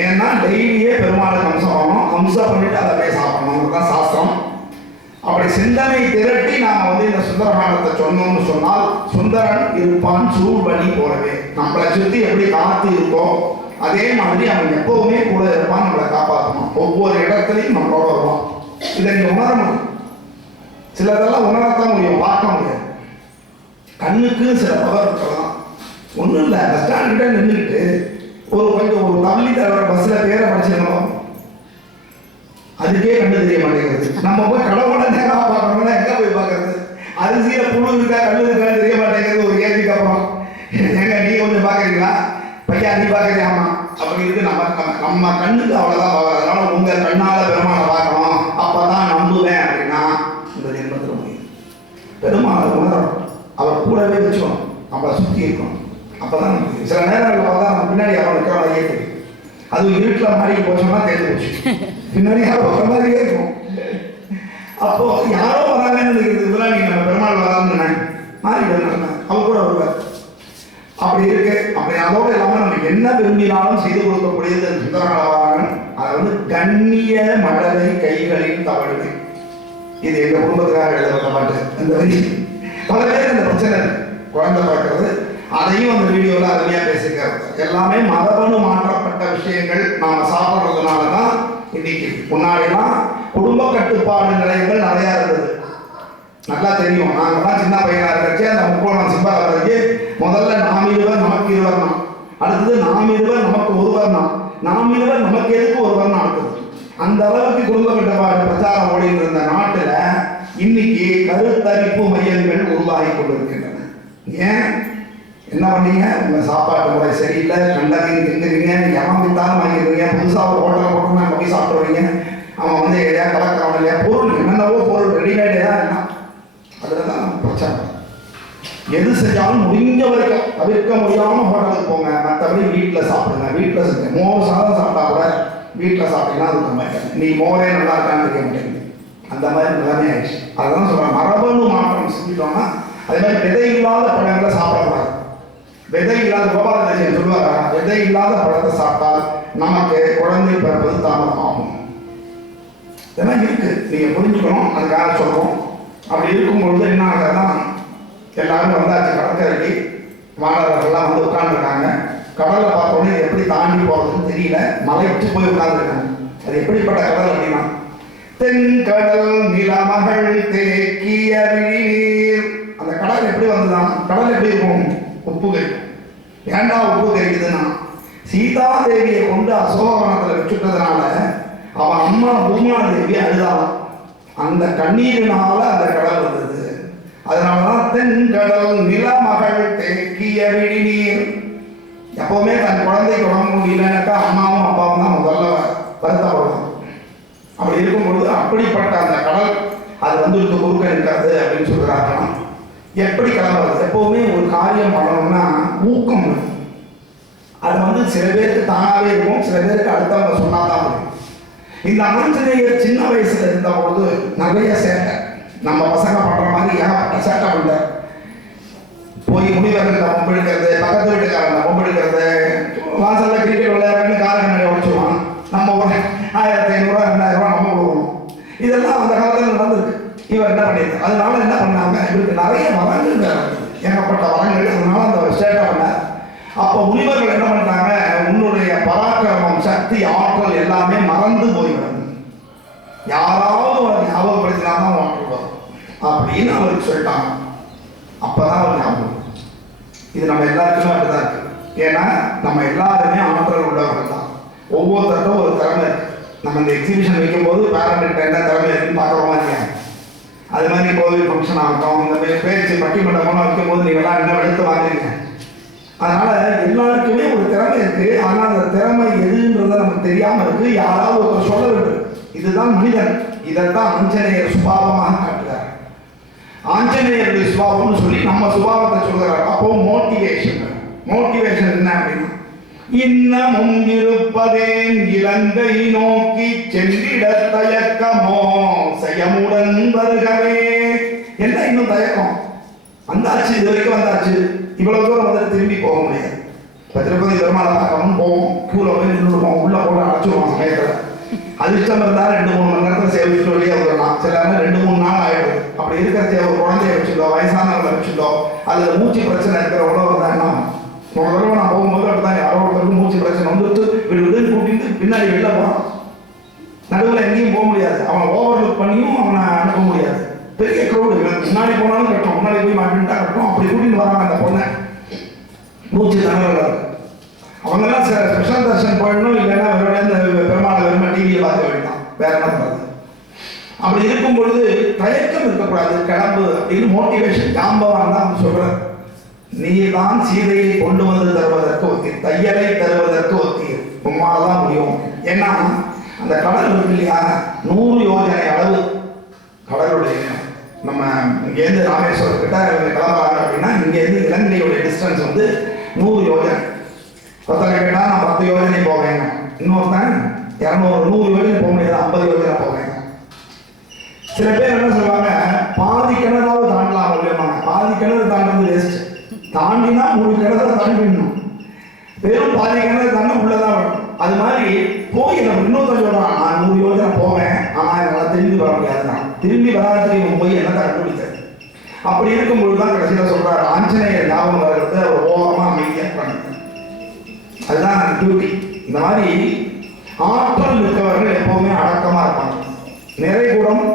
ஏன்னா டெய்லியே பெருமாளுக்கு அம்சம் பண்ணணும், அம்சம் பண்ணிட்டு அதை அப்படியே சாப்பிடணும் தான் சாஸ்திரம். அப்படி சிந்தனை திரட்டி நாம் இந்த சுந்தரகாண்டத்தை சொன்னோம்னு சொன்னால், சுந்தரன் இருப்பான் சூழ்வழி போலவே. நம்மளை சுற்றி எப்படி காத்து இருக்கோ அதே மாதிரி அவன் எப்பவுமே கூட இருப்பான், நம்மளை காப்பாற்றணும். ஒவ்வொரு இடத்துலையும் நம்மளோட வருவான். இதை நீங்க உணர முடியும். சிலதெல்லாம் உணரத்தான் முடியும், பார்க்க முடியாது. கண்ணுக்கு சில பவர் இருக்கலாம். ஒன்றும் இல்லை, பஸ் ஸ்டாண்ட்கிட்ட நின்றுக்கிட்டு ஒரு தள்ளி தவிர பஸ்ஸில் பேரை படிச்சிடணும், அதுக்கே கண்டு தெரிய மாட்டேங்கிறது. நம்ம போய் கடவுளோட நேராக பார்க்கணும்னா எங்கே போய் பார்க்கறது? அரிசியில் புழு இருக்கா கல்லு இருக்கான்னு தெரிய மாட்டேங்கிறது ஒரு ஏஜுக்கு அப்புறம். எங்க நீ கொஞ்சம் பார்க்குறீங்களா? பையா நீ பார்க்குறியா? ஆமா. அப்படி இருக்கு. நம்ம கண்ணுக்கு அவ்வளோதான் பவர். அதனால உங்கள் கண்ணால் பெருமாளை பார்க்கணும், அப்பதான் நம்புவேன் அப்படின்னா இந்த ஜென்மத்தில் முடியும். பெருமாளை உணரணும், அவர் கூடவே வச்சுக்கணும், நம்மளை சுற்றி இருக்கணும். அப்பதான் சில நேரங்களில் பார்த்தா நம்ம பின்னாடி யாரும் இருக்கிறோம், ஐயே அதுவும் இருட்டில் மாறி போச்சோம்னா தெரிஞ்சு போச்சு. பின்னாடி யாரோ வர மாதிரியே இருக்கும். அப்போ யாரோ வராங்கன்னு நினைக்கிறதுக்குலாம் நீங்க நம்ம பெருமாள் வரான்னு மாறிடுவாங்க, அவர் கூட வருவார். அப்படி இருக்கு. அப்படி அதோடு இல்லாமல் நம்ம என்ன விரும்பினாலும் செய்து கொடுக்கக்கூடியது சுந்தரகாண்டவாரன். அதை கண்ணிய மழலை கைகளின் தவழ்வு. இது எங்க குடும்பத்துக்காக எழுதப்பட்ட பாட்டு. அந்த வரி பல பேர் இந்த பிரச்சனை குழந்தை பார்க்கறது, அதையும் அந்த வீடியோவில் அருமையாக பேசிக்கிறது. எல்லாமே மரபணு மாற்றப்பட்ட விஷயங்கள் நாம் சாப்பிட்றதுனால தான் இன்னைக்கு. முன்னாடிலாம் குடும்ப கட்டுப்பாடு நிலையங்கள் நிறையா இருந்தது, நல்லா தெரியும். நாங்கள்லாம் சின்ன பையனாக இருக்கச்சு அந்த முக்கோணம் சிம்பாவுக்கு முதல்ல நாம் இருவர் நமக்கு இருவர்னா, அடுத்தது நாம் இருவர் நமக்கு ஒருவர்னா, நாம் இருவர் நமக்கு எதுக்கு ஒருவர்னா அடுத்தது. அந்த அளவுக்கு குடும்ப கட்டுப்பாடு பிரச்சாரம் ஓடிட்டு இருந்த நாட்டில் இன்னைக்கு கருத்தரிப்பு மையங்கள் உருவாகி கொண்டிருக்கின்றன. ஏன்? என்ன பண்ணீங்க? உங்கள் சாப்பாட்டு முறை சரியில்லை, கண்டதையும் திங்குறீங்க, எவன் வாங்கிடுறீங்க, புதுசாக ஒரு ஹோட்டலில் போட்டோம்னா போய் சாப்பிட்டு வரீங்க. அவன் எதையா கலக்கிறவன் இல்லையா, பொருள் என்னென்னவோ பொருள் ரெடிமேடே தான் எல்லாம். அதில் தான் பிரச்சனை. எது செஞ்சாலும் முடிஞ்ச வரைக்கும் தவிர்க்க முடியாமல் ஹோட்டலுக்கு போங்க, மற்றபடி வீட்டில் சாப்பிடுங்க. வீட்டில் செஞ்சு மோர் சாதம் சாப்பிட்டா கூட வீட்டில் சாப்பிட்டீங்கன்னா அது கம்மியாக நீ மோரே நல்லா இருக்கான்னு தெரிய மாட்டேங்குது. அந்த மாதிரி நிலைமை ஆயிடுச்சு. அதுதான் சொல்கிறேன், மரபணு மாற்றம் செஞ்சுட்டோம்னா அதே மாதிரி விதை இல்லாத பழங்களை சாப்பிடக்கூடாது. விதை இல்லாத கோபாலகிருஷ்ணன் சொல்லுவாரா, விதை இல்லாத பழத்தை சாப்பிட்டால் நமக்கு குழந்தை பிறப்பது தாமதம் ஆகும். இதெல்லாம் இருக்கு, நீங்க புரிஞ்சுக்கணும். அதுக்காக சொல்றோம். அப்படி இருக்கும்பொழுது என்ன ஆகுதுன்னா, எல்லாரும் வந்தாச்சு கடற்கரைக்கு, மாணவர்கள்லாம் உட்கார்ந்துருக்காங்க. கடலை பார்த்தோன்னே எப்படி தாண்டி போறதுன்னு தெரியல, மலை வச்சு போய் உட்கார்ந்துருக்காங்க. அது எப்படிப்பட்ட கடல் அப்படின்னா, தென்கடல் நிலமகள் தேக்கிய நீர். அந்த கடல் எப்படி வந்துதான்? கடல் எப்படி இருக்கும்? உப்பு கறி. ஏண்டா உப்பு கறிக்குதுன்னா, சீதாதேவியை கொண்டு அசோகவனத்தில் வச்சுட்டதுனால அவன் அம்மா பூமாதேவி அழுதாள். அந்த கண்ணீரினால அந்த கடல் வந்தது. அதனாலதான் தென்கடல் நிலமகள் தேக்கிய விழிநீர். எப்பவுமே தன் குழந்தைக்கு உடம்பு முடியலன்னாக்கா அம்மாவும் அப்பாவும் தான் முதல்ல வருத்தப்படும். அப்படி இருக்கும்பொழுது அப்படிப்பட்ட அந்த கடல் அது வந்து குறுக்க இருக்காது அப்படின்னு சொல்றாங்க. எப்படி கிளம்புறது? எப்பவுமே ஒரு காரியம் பண்ணணும்னா ஊக்கம். அது வந்து சில பேருக்கு தானாகவே இருக்கும், சில பேருக்கு அடுத்தவங்க சொன்னாதான் இருக்கும். இந்த ஆஞ்சநேயர் சின்ன வயசுல இருந்த பொழுது நிறைய சேட்டை, நம்ம பசங்க பண்ற மாதிரி ஏகப்பட்ட சேட்டை பண்ண. போய் முனிவர்கள் பொம்பு எடுக்கிறது, பக்கத்து வீட்டுக்காரங்க பொம்பு எடுக்கிறது, வாசல்ல கிரிக்கெட் விளையாடுறதுன்னு காருக்கு நிறைய உடச்சுவான். நம்ம ஒரு 1500 2000 நம்ம கொடுக்கணும். இதெல்லாம் அந்த காலத்தில் நடந்திருக்கு. இவர் என்ன பண்ணியிருக்காரு? அதனால என்ன பண்ணாங்க, இவருக்கு நிறைய வரங்கள், ஏகப்பட்ட வரங்கள். அதனால அந்த சேட்டை பண்ணார். அப்போ முனிவர்கள் என்ன பண்ணிட்டாங்க, உன்னுடைய பராக்கிரமம், சக்தி, ஆற்றல் எல்லாமே மறந்து போய்விடும், யாராவது ஒரு ஞாபகப்படுத்தினாதான் வாழ்க்கை அப்படின்னு அவருக்கு சொல்லிட்டாங்க. அப்பதான் அவர் ஞாபகம். இது நம்ம எல்லாருக்குமே அப்படிதான் இருக்கு. ஏன்னா நம்ம எல்லாருமே ஆற்றல் உள்ளவர்கள் தான். ஒவ்வொருத்தருக்கும் ஒரு திறமை இருக்கு. நம்ம இந்த எக்ஸிபிஷன் வைக்கும் போது பேரண்ட்டு என்ன திறமை இருக்குன்னு பார்க்குறோமா இல்லையா? அது மாதிரி கோவில் ஃபங்க்ஷன் ஆகட்டும், இந்த பேச்சு பட்டிமன்றம்லாம் வைக்கும் போது நீங்கள்லாம் என்ன எடுத்து வாங்குறீங்க. அதனால எல்லாருக்குமே ஒரு திறமை இருக்கு. ஆனால் அந்த திறமை எதுன்றத நமக்கு தெரியாம இருக்கு. யாராவது ஒருத்தர் சொல்ல வேண்டும், இதுதான் மனிதன். இதைத்தான் ஆஞ்சநேயர் சுபாவமாக காட்டுறார். ஆஞ்சநேயருடைய சுபாவம்னு சொல்லி நம்ம சுபாவத்தை சொல்கிறார். அப்போ மோட்டிவேஷன் என்ன அப்படின்னா, இன்னமும் இருப்பதேன் இலங்கை நோக்கி சென்றிட தயக்கமோ செய்யமுடன் வருகவே. என்ன இன்னும் தயக்கம்? வந்தாச்சு, இது வரைக்கும் வந்தாச்சு, இவ்வளவு தூரம் வந்து திரும்பி போக முடியாது. இப்போ திருப்பதி பெருமாளை பார்க்கணும் போவோம், கியூல போய் நின்றுடுவோம், உள்ள போட அடைச்சிடுவோம். சமயத்தில் அதிர்ஷ்டம் இருந்தால் 2-3 மணி நேரத்தில் சேவிச்சுட்டு வெளியே வந்துடலாம். சில 2-3 நாள் ஆகிடுது. அப்படி இருக்கிற ஒரு குழந்தைய வச்சுட்டோம், வயசானவங்களை வச்சுட்டோம், அதில் மூச்சு பிரச்சனை இருக்கிறவங்களோ இருந்தாங்கன்னா, ஒரு தடவை நான் போகும்போது அப்படிதான் யாரோ ஒருத்தருக்கு மூச்சு பிரச்சனை வந்துட்டு விடுன்னு கூட்டிட்டு பின்னாடி வெளில போகிறான். நடுவில் எங்கேயும் போக முடியாது. அவன் ஓவர்லுக் பண்ணியும் அவனை அனுப்ப முடியாது. பெரிய க்ரௌடு, முன்னாடி போனாலும் கட்டும், முன்னாடி போய் மாட்டின்ட்டா கட்டும். அப்படி கூட்டிட்டு வராங்க அந்த பொண்ணை, மூச்சு திணறல். அவங்கெல்லாம் ஸ்பெஷல் தர்ஷன் போயிடணும், இல்லைன்னா இந்த பெருமாளை வெறுமை டிவியை பார்க்க வேண்டாம், வேற என்ன பண்ணுறது. அப்படி இருக்கும் பொழுது தயக்கம் இருக்கக்கூடாது, கிளம்பு அப்படின்னு மோட்டிவேஷன் ஜாம்பவான் தான் சொல்றார். நீ தான் சீதையை கொண்டு வந்து தருவதற்கு ஒத்தி, தையலை தருவதற்கு ஒத்தி, உம்மாலதான் முடியும். ஏன்னா அந்த கடல் இருக்கு இல்லையா, 100 யோஜனை அளவு கடலுடைய. நம்ம இங்கேருந்து ராமேஸ்வரம் கிட்ட கிளம்புறாங்க அப்படின்னா, இங்கேருந்து இலங்கையுடைய டிஸ்டன்ஸ் வந்து 100 யோஜனை. ஒருத்தனை கேட்டால் நான் 10 யோஜனை போவேங்க, இன்னொருத்தன் 100 யோஜனை போக முடியாது, 50 யோஜனை போவேங்க. சில பேர் என்ன சொல்லுவாங்க, பாதி கிணறாவது தாண்டலாம் அப்படிம்பாங்க. பாதி கிணறு தாண்டது வேஸ்ட், தாண்டினா 3 கிணறு தாண்டிடணும். வெறும் பாதி கிணறு தாண்ட உள்ளதான் வரும். அது மாதிரி போய் நம்ம இன்னொருத்தன் சொல்றான், நான் 100 யோஜனை போவேன், ஆனால் என்னால் திரும்பி வர முடியாதுதான். திரும்பி வராத போய் என்னத்தை கண்டுபிடிச்சது. அப்படி இருக்கும்பொழுது தான் கடைசியில் சொல்றாரு, ஆஞ்சநேயர் ஞாபகம் வர்றது அவர் ஓரமாக அமைதியாக பண்ணு. அதுதான் டியூட்டி. இந்த மாதிரி ஆற்றல் இருக்கவர்கள் எப்பவுமே அடக்கமா இருப்பாங்க. நிறைகுடம்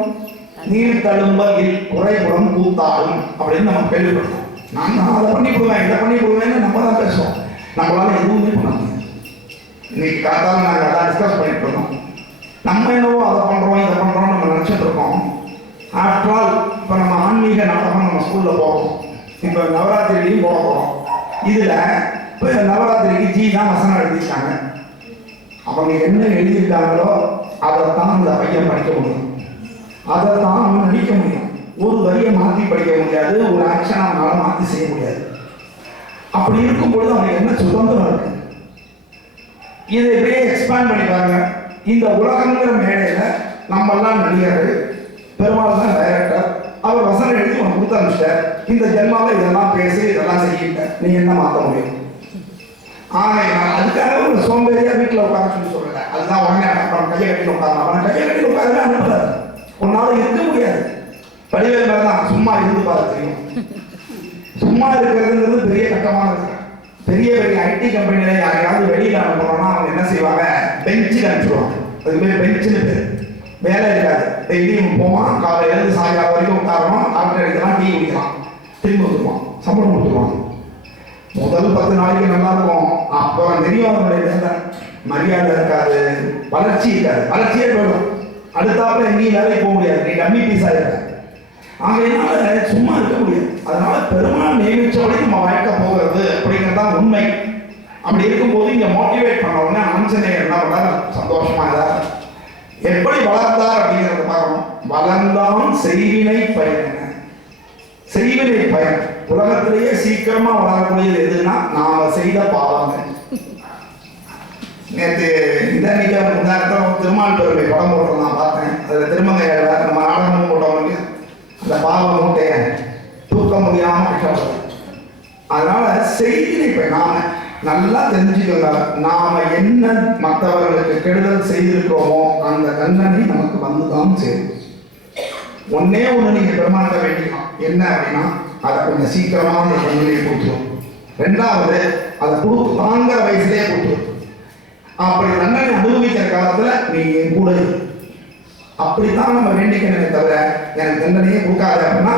நீர் தழும்பல் குறைகுடம் கூத்தாடும் அப்படின்னு நம்ம கேள்விப்படுறோம். நான் அதை பண்ணி போடுவேன், இதை பண்ணி போடுவேன்னு நம்ம தான் பேசுவோம். நம்மளால எதுவுமே பண்ண முடியாது. இன்னைக்கு காத்தாலும் நாங்கள் அதான் டிஸ்கஸ் பண்ணிட்டு இருக்கோம். நம்ம என்னவோ அதை பண்றோம், இதை பண்றோம் நம்ம நினைச்சிட்டு இருக்கோம். ஆஃப்டர் ஆல் இப்போ நம்ம ஆன்மீக நாடகம் நம்ம ஸ்கூல்ல போகிறோம். இப்போ நவராத்திரிலையும் போட போகிறோம். இதுல இப்போ நவராத்திரிக்கு ஜி தான் வசனம் எழுதியிருக்காங்க. அவங்க என்ன எழுதியிருக்காங்களோ அதைத்தான் அந்த பையன் படிக்க முடியும், அதைத்தான் அவன் நடிக்க முடியும். ஒரு வரியை மாற்றி படிக்க முடியாது, ஒரு ஆக்ஷன் அவனால மாற்றி செய்ய முடியாது. அப்படி இருக்கும்பொழுது அவனுக்கு என்ன சுதந்திரம் இருக்கு? இதை இப்படியே எக்ஸ்பேண்ட் பண்ணி பாருங்க. இந்த உலகங்கிற மேடையில நம்ம எல்லாம் நடிகர்கள், பெருமாள் தான் டைரக்டர், அவர் வசனம் எழுதி உனக்கு கொடுத்து அனுப்பிச்சிட்டார். இந்த ஜென்மாவில் இதெல்லாம் பேசி இதெல்லாம் செய்யிட்ட, நீ என்ன மாற்ற முடியும்? அதுக்காக ஒரு சோம்பேறியா வீட்டில் உட்கார சொல்லி சொல்லல. அதுதான் உடனே அப்புறம் கையை கட்டி உட்காரலாம். அவனை கையை கட்டி உட்காரவே அனுப்புறாரு. உன்னால இருக்க முடியாது. வடிவேல் மேல தான் சும்மா இருந்து பார்த்து தெரியும். சும்மா இருக்கிறதுங்கிறது பெரிய கட்டமான இருக்கு. பெரிய பெரிய ஐடி கம்பெனியில யாரையாவது வெளியில அனுப்புறோம்னா அவங்க என்ன செய்வாங்க, பெஞ்சில் அனுப்பிச்சுடுவாங்க. அது பேர் பெஞ்சுன்னு பேர். வேலை இருக்காது. டெய்லியும் போவான், காலையில இருந்து சாயங்காலம் வரைக்கும் உட்காரணும், ஆர்டர் எடுக்கலாம், டீ குடிக்கலாம், திரும்பி வந்துடுவான், சம்பளம் கொடுத்துருவாங்க. முதல் 10 நாளைக்கு நல்லா இருக்கும், அப்புறம் தெரியும் அவங்களுடைய மரியாதை இருக்காது, வளர்ச்சி இருக்காது, வளர்ச்சியே போயிடும். அடுத்தாப்புல எங்கேயும் வேலைக்கு போக முடியாது, நீ டம்மி பீஸ் ஆயிருக்க. ஆகையினால சும்மா இருக்க முடியாது. அதனால பெருமாள் நியமிச்சபடி நம்ம வாழ்க்கை போகிறது அப்படிங்கிறதான் உண்மை. அப்படி இருக்கும்போது இங்க மோட்டிவேட் பண்ண உடனே ஆஞ்சநேயர் என்ன பண்ணார், சந்தோஷமா இருந்தார். எப்படி வளர்ந்தார் அப்படிங்கிறத பார்க்கணும். வளர்ந்தான் செய்வினை பயன். செய்வினை பயன் உலகத்திலேயே சீக்கிரமா வளரக்கூடியது எதுனா நாம செய்த பாவங்கள். நேற்று இதன்னைக்கு முன்னாடி திருமால் பெருமை படம் போட்டு நான் பார்த்தேன். அதுல திருமங்கையாள நம்ம நாடகமும் போட்டவங்க அந்த பாவ மூட்டைய தூக்க முடியாம கஷ்டப்படுது. அதனால செய்தினை பயன் நாம நல்லா தெரிஞ்சுக்கோங்க. நாம என்ன மற்றவர்களுக்கு கெடுதல் செய்திருக்கிறோமோ அந்த தண்டனை நமக்கு வந்துதான் சேரும். ஒன்னே ஒண்ணு நீங்க பெருமாட்ட வேண்டிக்கலாம், என்ன அப்படின்னா அதை கொஞ்சம் சீக்கிரமா அந்த தண்டனையை கொடுத்துரும். ரெண்டாவது அதை கொடுத்து தாங்கிற வயசுலேயே கொடுத்துரும். அப்படி தண்டனை அனுபவிக்கிற காலத்துல நீ என் கூட அப்படித்தான் நம்ம வேண்டிக்கணுமே தவிர எனக்கு தண்டனையே கொடுக்காத அப்படின்னா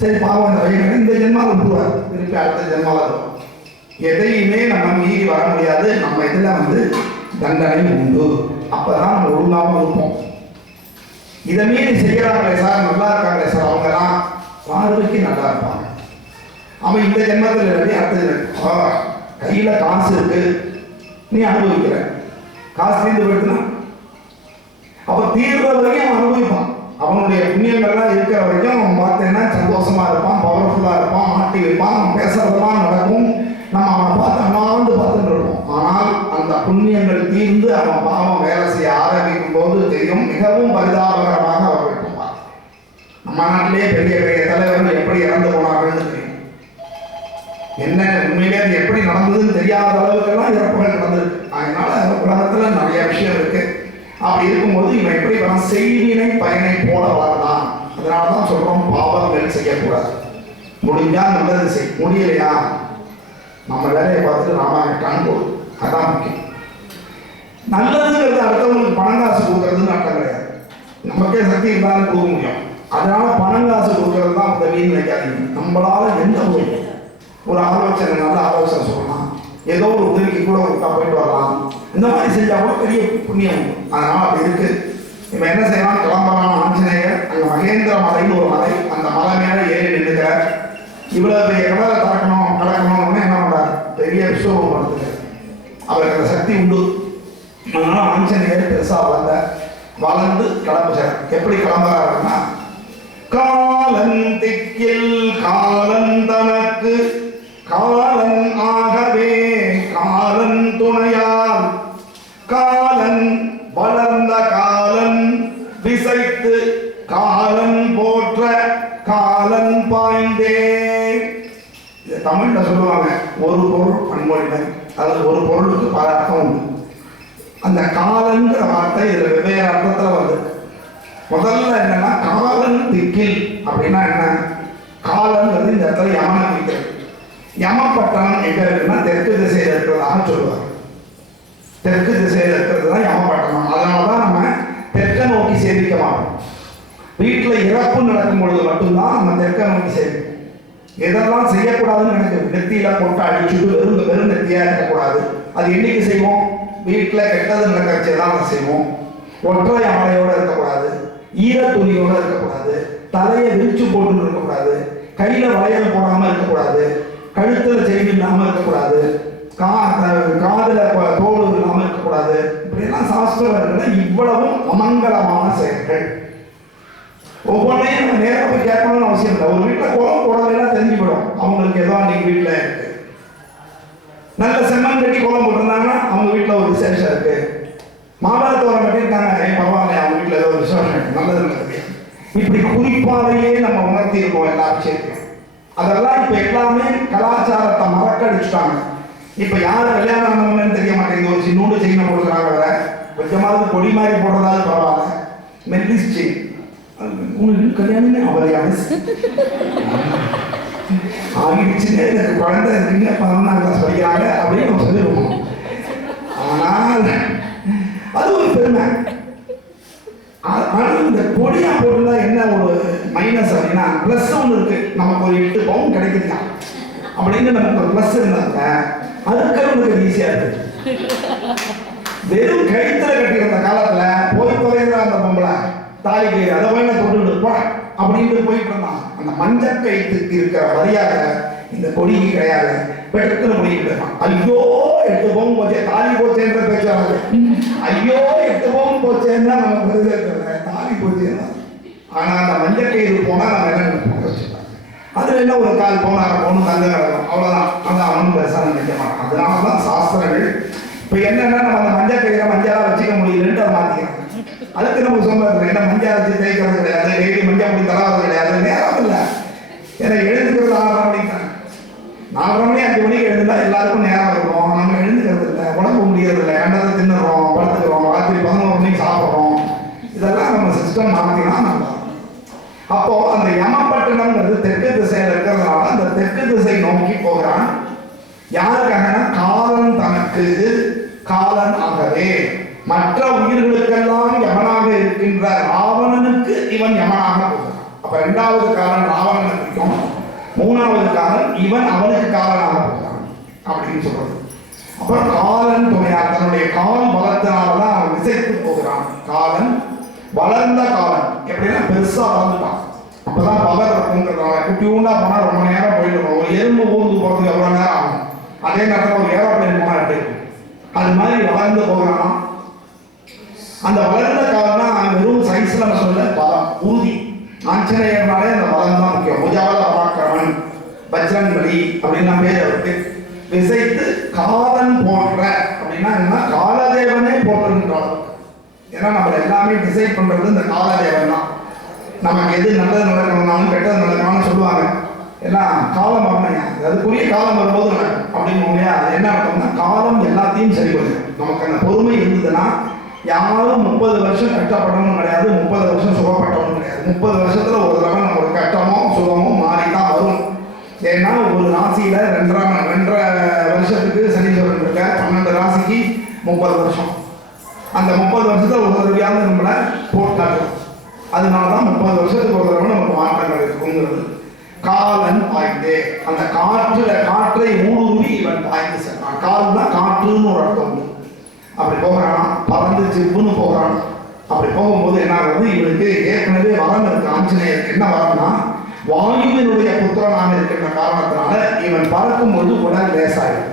சரி பாவம் இந்த பையன் இந்த ஜென்மாவில் விட்டுருவார், திருப்பி அடுத்த ஜென்மாவில் இருக்கும். எதையுமே நம்ம மீறி வர முடியாது. நம்ம இதில் தண்டனை உண்டு. அப்பதான் நம்ம ஒழுங்காமல் இருப்போம். இதை மீறி செய்யறாங்களே சார், நல்லா இருக்காங்களே சார், அவங்கெல்லாம் பார்வைக்கு நல்லா இருப்பாங்க. அவன் இந்த ஜென்மத்தில் இல்லாட்டி அடுத்த கையில காசு இருக்கு, நீ அனுபவிக்கிற, காசு தீர்ந்து போயிட்டுனா அப்ப தீர்ற வரைக்கும் அவன் அனுபவிப்பான். அவனுடைய புண்ணியங்கள்லாம் இருக்கிற வரைக்கும் அவன் பார்த்தேன்னா சந்தோஷமா இருப்பான், பவர்ஃபுல்லா இருப்பான், ஆட்டி வைப்பான், அவன் பேசுறதெல்லாம் நடக்கும். நம்ம அவனை பார்த்து அண்ணாந்து பார்த்துட்டு இருப்போம். ஆனால் அந்த புண்ணியங்கள் தீர்ந்து அவன் பாவம் வேலை செய்ய ஆரம்பிக்கும் போது தெரியும், மிகவும் பரிதாபகரமாக அவர்கள் இருப்பார். நம்ம நாட்டிலே பெரிய பெரிய தலைவர்கள் எப்படி இறந்து போனார்கள்னு தெரியும். என்ன உண்மையிலே அது எப்படி நடந்ததுன்னு தெரியாத அளவுக்கெல்லாம் இறப்புகள் நடந்திருக்கு. அதனால உலகத்துல நிறைய விஷயம் இருக்கு. அப்படி இருக்கும்போது இவன் எப்படி செய்வினை பயனை போல வளர்ந்தான். அதனாலதான் சொல்றோம் பாவங்கள் செய்யக்கூடாது. முடிஞ்சா நல்லது செய், முடியலையா நம்ம வேலையை பார்த்துட்டு ராமாயணம் போடும். அதான் முக்கியம். நல்லதுங்கிறது அடுத்தவங்களுக்கு பணம் காசு கொடுக்கறதுன்னு அர்த்தம் கிடையாது. நமக்கே சக்தி இருந்தாலும் கொடுக்க முடியும். அதனால பணம் காசு கொடுக்கறது தான் உதவின்னு நினைக்காதீங்க. நம்மளால எந்த உதவி, ஒரு ஆலோசனை, நல்ல ஆலோசனை சொல்லலாம், ஏதோ ஒரு உதவிக்கு கூட போயிட்டு வரலாம், இந்த மாதிரி செஞ்சா கூட பெரிய புண்ணியம். அதனால அப்படி இருக்கு. இப்ப என்ன செய்யலாம், கிளம்பலாம். ஆஞ்சநேயர் அங்க மகேந்திர மலைன்னு ஒரு மலை, அந்த மலை மேல ஏறி நின்றுக்க இவ்வளவு பெரிய கடலை கடக்கணும்னு என்ன பண்றாரு, பெரிய விஸ்வரூபம் படுத்துக்க. அவருக்கு அந்த சக்தி உண்டு. அதனால ஆஞ்சநேயர் பெருசா வளர்ந்து கிளம்புச்சார். எப்படி கிளம்புறாருன்னா, காலன் திக்கில் காலன் தனக்கு காலன் ஆகவே காலன் துணையால் காலன் வளர்ந்த காலன் விசைத்து காலன் போற்ற காலன் பாய்ந்தே. தமிழ்ல சொல்லுவாங்க, ஒரு பொருள் பன்மொழிகள், அது ஒரு பொருளுக்கு பல அர்த்தம் உண்டு. அந்த காலன்கிற வார்த்தை இதுல வெவ்வேறு அர்த்தத்துல வருது. முதல்ல என்னன்னா, காலன் திக்கில் அப்படின்னா என்ன, காலன்கிறது இந்த இடத்துல யமனை குறிக்கிறது. யமப்பட்டணம் எங்க இருக்குன்னா தெற்கு திசையில் இருக்கிறதாக சொல்லுவாங்க. தெற்கு திசையில் இருக்கிறது தான் யமப்பட்டணம். அதனாலதான் நம்ம தெற்க நோக்கி சேவிக்க மாட்டோம். வீட்டுல இறப்பு நடக்கும் பொழுது மட்டும்தான் நம்ம தெற்க நோக்கி சேவிப்போம். எதெல்லாம் செய்யக்கூடாதுன்னு நினைக்கிறோம், நெத்தியில போட்டு அடிச்சுட்டு வெறும் நெத்தியா இருக்கக்கூடாது. அது என்னைக்கு செய்வோம், வீட்டுல கெட்டது நடக்கிறதான் செய்வோம். ஒற்றை ஆடையோட இருக்கக்கூடாது, ஈர துணியோட இருக்கக்கூடாது, தலையை விரிச்சு போட்டு இருக்கக்கூடாது, கையில வளையல் போடாம இருக்கக்கூடாது, கழுத்துல செயின் இல்லாம இருக்கக்கூடாது, காதுல தோடு இல்லாம இருக்கக்கூடாது. இப்படி எல்லாம் சாஸ்திரம் இவ்வளவும் அமங்கலமான செயல்கள். ஒவ்வொன்றையும் நம்ம நேரம் போய் கேட்கணும்னு அவசியம் இல்லை. ஒரு வீட்டுல கோலம் போடலாம் தெரிஞ்சுவிடும் அவங்களுக்கு ஏதோ அன்னைக்கு வீட்டுல இருக்கு. நல்ல செம்மண் கட்டி கோலம் போட்டிருந்தாங்கன்னா அவங்க வீட்டுல ஒரு விசேஷம் இருக்கு. மாமரத்தோரம் கட்டியிருக்காங்க, பரவாயில்ல அவங்க வீட்டுல ஏதோ ஒரு விசேஷம் இருக்கு, நல்லது நடக்குது. இப்படி குறிப்பாலேயே நம்ம உணர்த்தி இருக்கோம் எல்லா விஷயத்தையும். அதெல்லாம் இப்ப எல்லாமே கலாச்சாரத்தை மறக்கடிச்சுட்டாங்க. இப்ப யாரு கல்யாணம் ஆனவங்கன்னு தெரிய மாட்டேங்குது. ஒரு சின்னோண்டு செயினை போடுறாங்க, கொஞ்சமாவது கொடி மாதிரி போடுறதாவது பரவாயில்ல, மெல்லிஸ் செயின். உங்களுக்கு கல்யாணமே அவரை ஆகிடுச்சுன்னு எனக்கு குழந்தை இருக்குங்க, 11ஆம் கிளாஸ் படிக்கிறாங்க அப்படின்னு நம்ம சொல்லிடுவோம். ஆனால் அது ஒரு பெருமை. ஆனால் இந்த கொடியா போட்டுதான் என்ன ஒரு மைனஸ் அப்படின்னா, பிளஸ் ஒன்று இருக்கு, நமக்கு ஒரு 8 பவுன் கிடைக்குதுங்க. அப்படின்னு நமக்கு ஒரு ப்ளஸ் இருந்தாங்க. அதுக்கு ஈஸியா இருக்கு. வெறும் கயிற்றுல கட்டியிருந்த காலத்துல போய் தொலைகிற அந்த பொம்பளை தாலி கயிறு அதை போய் நான் தொட்டு போட அப்படின்னு போயிட்டு இருந்தான். அந்த மஞ்சள் கயிற்றுக்கு இருக்கிற மரியாதை இந்த கொடிக்கு கிடையாது. பெட்டுன்னு முடிக்கிட்டு இருக்கான். ஐயோ 8 பவுன் போச்சே, தாலி போச்சேன்ற பேச்சு வராது. ஐயோ 8 பவுன் போச்சேன்னா நமக்கு வருதே தவிர தாலி போச்சேன்னா. ஆனா அந்த மஞ்சள் கயிறு போனா நம்ம என்ன வச்சுருக்காங்க, அதுல என்ன ஒரு 1/4 பவுன் 1/2 பவுன் தங்க கிடக்கும், அவ்வளவுதான். அந்த அவனும் பெருசாக நினைக்க மாட்டான். அதனாலதான் சாஸ்திரங்கள் இப்ப என்னன்னா நம்ம அந்த மஞ்சள் கயிறை மஞ்சளா வச்சுக்க முடியலன்ட்டு அதை மாத்திக்கிறாங்க. அதுக்கு நம்ம சொல்றது என்ன, மஞ்சள் வச்சு தேய்க்கிறது கிடையாது, டெய்லி மஞ்சள் அப்படி தராது கிடையாது, நேரம் இல்லை. ஏன்னா எழுதுக்கிறது 6:30 மணிக்கு, 4:30 மணி 5 மணிக்கு எழுதுனா எல்லாருக்கும் நேரம் இருக்கும். நம்ம எழுதுக்கிறது இல்லை, உடம்பு முடியறது இல்லை, கண்டதை தின்னுறோம், படுத்துக்கிறோம், ராத்திரி 11 மணிக்கு சாப்பிட்றோம். இதெல்லாம் நம்ம சிஸ்டம் மாற்றினா நம்ம. அப்போ அந்த யமப்பட்டினம்ங்கிறது தெற்கு திசையில் இருக்கிறதுனால அந்த தெற்கு திசை நோக்கி போகிறான். யாருக்காகனா காலன் தனக்கு காலன் ஆகவே மற்ற உயிர்களுக்கெல்லாம் யமனாக இருக்கின்ற ராவணனுக்கு இவன் யமனாக போகிறான். அப்ப 2வது காலன் ராவணனுக்கும் 3வது காலன் இவன் அவனுக்கு காலனாக போகிறான் அப்படின்னு சொல்றது. அப்புறம் காலன் துணையார் தன்னுடைய கால் பலத்தினால்தான் அவன் விசைத்து போகிறான். காலன் வளர்ந்த காலன் எப்படின்னா பெருசா வளர்ந்துட்டான். அப்பதான் பவர் இருக்குங்கிறதால குட்டியூண்டா போனா ரொம்ப நேரம் போயிட்டு இருக்கும். ஒரு எறும்பு ஊர்ந்து போறதுக்கு எவ்வளவு நேரம் ஆகும், அதே நேரத்தில் ஒரு ஏரோப்ளேன் போனா எப்படி இருக்கும், அது மாதிரி வளர்ந்து போகிறான். அந்த வளர்ந்த காலம்னா வெறும் சைஸ்ல நம்ம சொல்ல பலம் உறுதி. ஆஞ்சநேயர்னாலே அந்த பலம் தான் முக்கியம். முஜாவல பராக்கிரமன் பஜ்ரங்கபலி அப்படின்னா பேர் அவருக்கு. விசைத்து காலன் போன்ற அப்படின்னா என்ன, காலதேவனே போட்டுன்ற அளவுக்கு. ஏன்னா நம்ம எல்லாமே டிசைட் பண்றது இந்த காலதேவன் தான். நமக்கு எது நல்லது நடக்கணும்னாலும் கெட்டது நடக்கணும்னு சொல்லுவாங்க. எல்லாம் காலம் வரணுங்க, அதுக்குரிய காலம் வரும்போது நடக்கும் அப்படின்னு இல்லையா. அது என்ன நடக்கும்னா காலம் எல்லாத்தையும் சரி பண்ணும். நமக்கு அந்த பொறுமை இருந்ததுன்னா யாரும் 30 வருஷம் கஷ்டப்படணும் கிடையாது, 30 வருஷம் சுகப்பட்டவனும் கிடையாது. 30 வருஷத்துல ஒரு தடவை நம்மளுக்கு கஷ்டமோ சுகமோ மாறிதான் வரும். ஏன்னா ஒரு ராசியில 2.5 வருஷத்துக்கு சனீஸ்வரன் இருக்க, 12 ராசிக்கு 30 வருஷம். அந்த 30 வருஷத்துல ஒரு தடவையாவது நம்மளை போட்டாங்க. அதனாலதான் 30 வருஷத்துக்கு ஒரு தடவை நமக்கு மாற்றங்கள் இருக்குங்கிறது. காலன் பாய்ந்தே அந்த காற்றை ஊடுருவி இவன் பாய்ந்து சென்றான். கால்னா காற்றுன்னு ஒரு அர்த்தம் உண்டு. அப்படி போகிறான், பறந்து சிப்புன்னு போகிறான். அப்படி போகும்போது என்ன ஆகுது, இவனுக்கு ஏற்கனவே வரம் இருக்கு. ஆஞ்சநேயருக்கு என்ன வரம்னா, வாயுவினுடைய புத்திரனாக இருக்கின்ற காரணத்தினால இவன் பறக்கும்போது உடல் லேசாயிடும்.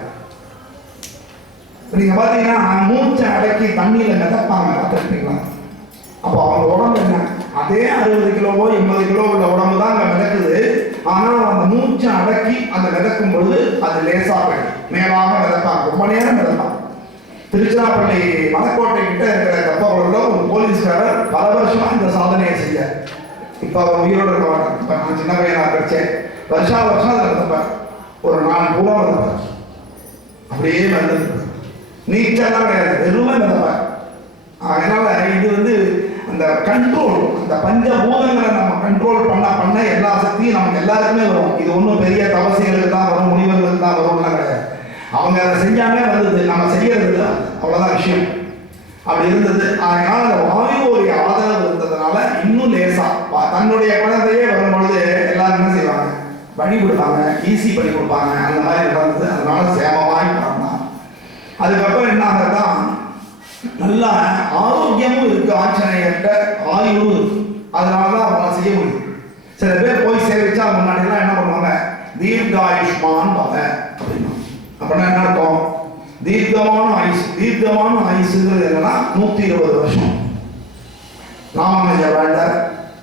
நீங்க பாத்தீங்கன்னா மூச்சை அடக்கி தண்ணியில மிதப்பாங்க, பார்த்துருப்பீங்களா? அப்போ அவங்க உடம்பு என்ன, அதே 60 கிலோவோ 80 கிலோ உள்ள உடம்பு தான் அங்க மிதக்குது. ஆனால் அந்த மூச்சை அடக்கி அந்த மிதக்கும் பொழுது அது லேசாக மேலாக மிதப்பாங்க, ரொம்ப நேரம் மிதப்பாங்க. திருச்சிராப்பள்ளி மலைக்கோட்டை கிட்ட இருக்கிற கப்பல்ல ஒரு போலீஸ்காரர் பல வருஷமா இந்த சாதனையை செஞ்சார். இப்ப அவர் உயிரோடு இருக்க மாட்டார். இப்ப நான் சின்ன பையனா கிடைச்சேன், வருஷம் அதை மிதப்பார். ஒரு 4 பூரா மிதப்பார், அப்படியே வந்து நீச்சல்லாம் கிடையாது, வெறுமை மிதப்பார். அதனால இது அந்த கண்ட்ரோல், அந்த பஞ்சபூதங்களை நம்ம கண்ட்ரோல் பண்ண எல்லா சக்தியும் நமக்கு எல்லாருக்குமே வரும். இது ஒன்றும் பெரிய தவசிகளுக்கு தான் வரும், முனிவர்களுக்கு தான் வரும்லாம் கிடையாது. அவங்க அதை செஞ்சாங்க வந்தது, நம்ம செய்யறது இல்லை, அவ்வளோதான் விஷயம். அப்படி இருந்தது. அதனால அந்த வாயுவோடைய ஆதரவு இருந்ததுனால இன்னும் லேசா தன்னுடைய குழந்தையே வரும்பொழுது எல்லாரும் என்ன செய்வாங்க, வழி கொடுப்பாங்க, ஈஸி பண்ணி கொடுப்பாங்க. அந்த மாதிரி நடந்தது. அதனால சேமமாய் பிறந்தான். அதுக்கப்புறம் என்ன ஆகுதான், நல்ல ஆரோக்கியமும் இருக்கு, ஆஞ்சநேயர்கிட்ட ஆயுளும் இருக்கு. அதனாலதான் அவங்களால செய்ய முடியும். சில பேர் போய் சேவிச்சா முன்னாடி எல்லாம் என்ன பண்ணுவாங்க, தீர்காயுஷ்மான் பவ அப்படின்னா. அப்படின்னா என்ன அர்த்தம், தீர்க்கமான ஆயுசுங்கிறது என்னன்னா 120 வருஷம். ராமானுஜர் வாழ்ந்தார்,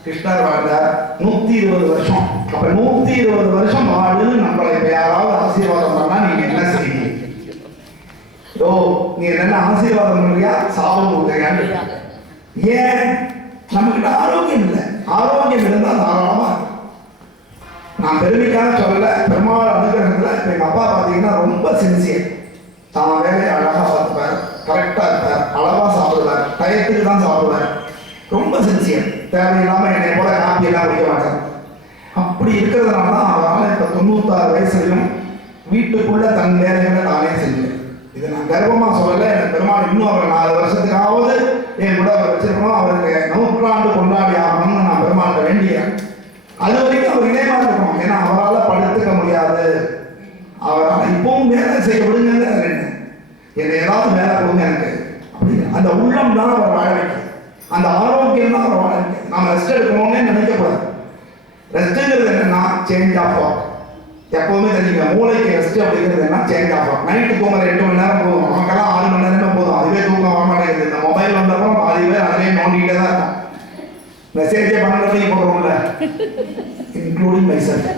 கிருஷ்ணர் வாழ்ந்தார், 120 வருஷம். அப்ப 120 வருஷம் வாழுன்னு நம்மளை இப்ப யாராவது ஆசீர்வாதம் பண்ணா நீங்க என்ன செய்வீங்க? ஓ, நீ என்ன ஆசீர்வாதம் பண்றியா, சாபம் கொடுக்குறியான்னு. ஏன், நம்மகிட்ட ஆரோக்கியம் இல்லை. ஆரோக்கியம் இருந்தா தாராளமா. நான் பெருமைக்காக சொல்லல, பெருமாள் அனுகிரகத்துல இப்ப எங்க அப்பா பாத்தீங்கன்னா ரொம்ப சின்சியர். தான் வேலையை அழகா பார்த்துப்பார், கரெக்டா இருப்பார், அளவா சாப்பிடுவார், டயத்துக்கு தான் சாப்பிடுவார். ரொம்ப சின்சியர். தேவையில்லாம என்னை போல காப்பி எல்லாம் குடிக்க மாட்டார். அப்படி இருக்கிறதுனால தான் அவரால் இப்ப 96 வயசுலையும் வீட்டுக்குள்ள தன் வேலைகளை தானே செஞ்சேன். இதை நான் கர்வமா சொல்லல. எனக்கு பெருமாள் இன்னும் அவர் 4 வருஷத்துக்காவது என் கூட வச்சிருக்கணும், அவருக்கு 100 கொண்டாடி ஆகணும்னு நான் பெருமாள்கிட்ட வேண்டியேன். அது வரைக்கும் அவர் இதே மாதிரி இருக்கணும். ஏன்னா அவரால் படுத்துக்க முடியாது, அவரால் இப்பவும் வேலை செய்ய விடுங்க, என்னை ஏதாவது வேலை கொடுங்க எனக்கு அப்படி. அந்த உள்ளம் தான் அவர் வாழ வைக்கிறது, அந்த ஆரோக்கியம் தான் அவர் வாழ வைக்கிறது. நாம் ரெஸ்ட் எடுக்கணும்னே நினைக்கக்கூடாது. ரெஸ்ட்டுங்கிறது என்னன்னா சேஞ்ச் ஆஃப் ஒர்க். எப்பவுமே தெரியுங்க, மூளைக்கு ரெஸ்ட் அப்படிங்கிறது என்ன, சேஞ்ச் ஆஃப் ஒர்க். நைட்டு தூங்குற 8 மணி நேரம் போதும், நமக்கெல்லாம் 6 மணி நேரமே போதும். அதுவே தூக்கம் வர மாட்டேங்குது. இந்த மொபைல் வந்தப்பறம் பாதி பேர் அதிலே நோண்டிகிட்டே தான் இருக்கும். மெசேஜே 12 மணிக்கு போடுறோம்ல, இன்க்ளூடிங் மைசெல்ஃப்.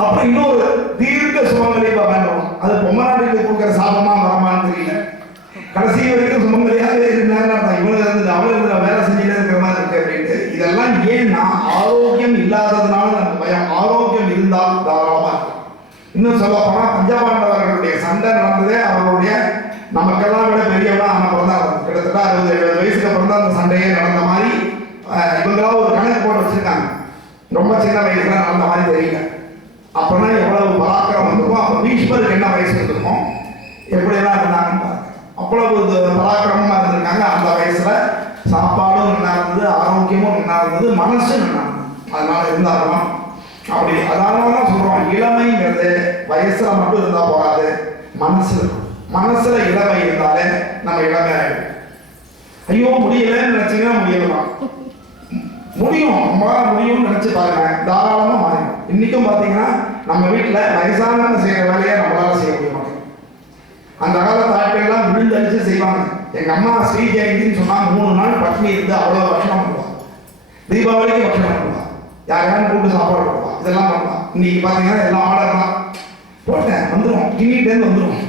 அப்புறம் இன்னொரு தீர்க்க சுமங்கலிப்பா வேண்டாம். அது பொம்மநாட்டுக்கு கொடுக்குற சாபமா வரமான்னு தெரியல. கடைசி வரைக்கும் சுமங்கலியாகவே இருந்தாங்க. இவங்க இருந்து அவளுக்கு வேலை செஞ்சுட்டே இருக்கிற மாதிரி இருக்கு அப்படின்ட்டு. இதெல்லாம் ஏன்னா ஆரோக்கியம் இல்லாததுனால நமக்கு பயம். ஆரோக்கியம் இருந்தால் தாராளமா இருக்கும். இன்னும் சொல்ல போனா பஞ்சபாண்டவர்களுடைய சண்டை நடந்ததே அவர்களுடைய நமக்கெல்லாம் விட பெரியவனா அப்புறம் தான் கிட்டத்தட்ட 60-70 வயசுக்கு அப்புறம் தான் அந்த சண்டையே நடந்த மாதிரி இவங்களா ஒரு கணக்கு போட்டு வச்சிருக்காங்க. ரொம்ப சின்ன வயசுல நடந்த மாதிரி தெரியல. அப்பனா எவ்வளவு பராக்கிரம் இருந்திருக்கும். அப்ப பீஷ்மருக்கு என்ன வயசு இருந்திருக்கும், எப்படியெல்லாம் இருந்தாங்கன்னு பாருங்க. அவ்வளவு பராக்கிரமமா இருந்திருக்காங்க. அந்த வயசுல சாப்பாடும் நல்லா இருந்தது, ஆரோக்கியமும் நல்லா இருந்தது, மனசு நல்லா இருந்தது. அதனால இருந்தாலும் அப்படி. அதனாலதான் சொல்றோம், இளமைங்கிறது வயசுல மட்டும் இருந்தா போகாது, மனசுல மனசுல இளமை இருந்தாலே நம்ம இளமை ஆயிடும். ஐயோ முடியலன்னு நினைச்சீங்கன்னா முடியலாம், முடியும், நம்மளால முடியும்னு நினைச்சு பாருங்க, தாராளமா மாறிடும். இன்னைக்கும் பாத்தீங்கன்னா நம்ம வீட்டுல வயசானவங்க செய்யற வேலையை நம்மளால செய்ய முடிய மாட்டேங்குது. அந்த காலத்து ஆட்கள் விழுந்தடிச்சு செய்வாங்க. எங்க அம்மா ஸ்ரீ ஜெயந்தின்னு சொன்னா 3 நாள் பட்னி இருந்து அவ்வளவு பட்சணம் பண்ணுவாங்க. தீபாவளிக்கு பட்சணம் பண்ணுவாங்க, யாரையாரும் கூட்டு சாப்பாடு பண்ணுவாங்க, இதெல்லாம் பண்ணுவாங்க. இன்னைக்கு பாத்தீங்கன்னா எல்லாம் ஆர்டர் தான் போட்டேன், வந்துடும், கிணிட்டேன்னு வந்துடும்.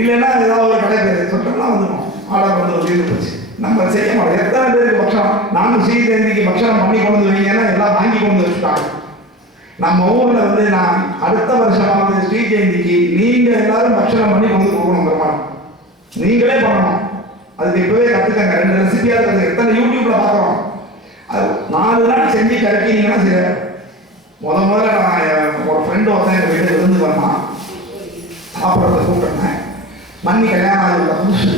இல்லைன்னா ஏதாவது ஒரு கடை பேர் சொல்லிட்டோம்னா வந்துடும், ஆர்டர் வந்துடும், தீர்ந்து போச்சு. நம்ம செய்ய மாட்டோம். எத்தனை பேருக்கு பட்சணம், நானும் ஸ்ரீ ஜெயந்திக்கு பட்சணம் பண்ணி கொண்டு வைங்கன்னா எல்லாம் வாங்கி கொண்டு வச்சுட்டாங்க. நம்ம ஊர்ல நான் அடுத்த வருஷம் ஸ்ரீ ஜெயந்திக்கு நீங்க எல்லாரும் பட்சணம் பண்ணி கொண்டு கொடுக்கணும். பெருமாள் நீங்களே பண்ணணும். அதுக்கு இப்பவே கத்துக்கங்க. 2 ரெசிபியா இருக்குது, எத்தனை யூடியூப்ல பாக்குறோம். அது 4 நாள் செஞ்சு கரெக்டீங்கன்னா சரி. முதல்ல நான் ஒரு ஃப்ரெண்டு ஒருத்தன் எங்க வீட்டுக்கு விருந்து வந்தான், சாப்பிட்றத கூப்பிட்டேன். மண்ணி கல்யாணம் ஆகுது,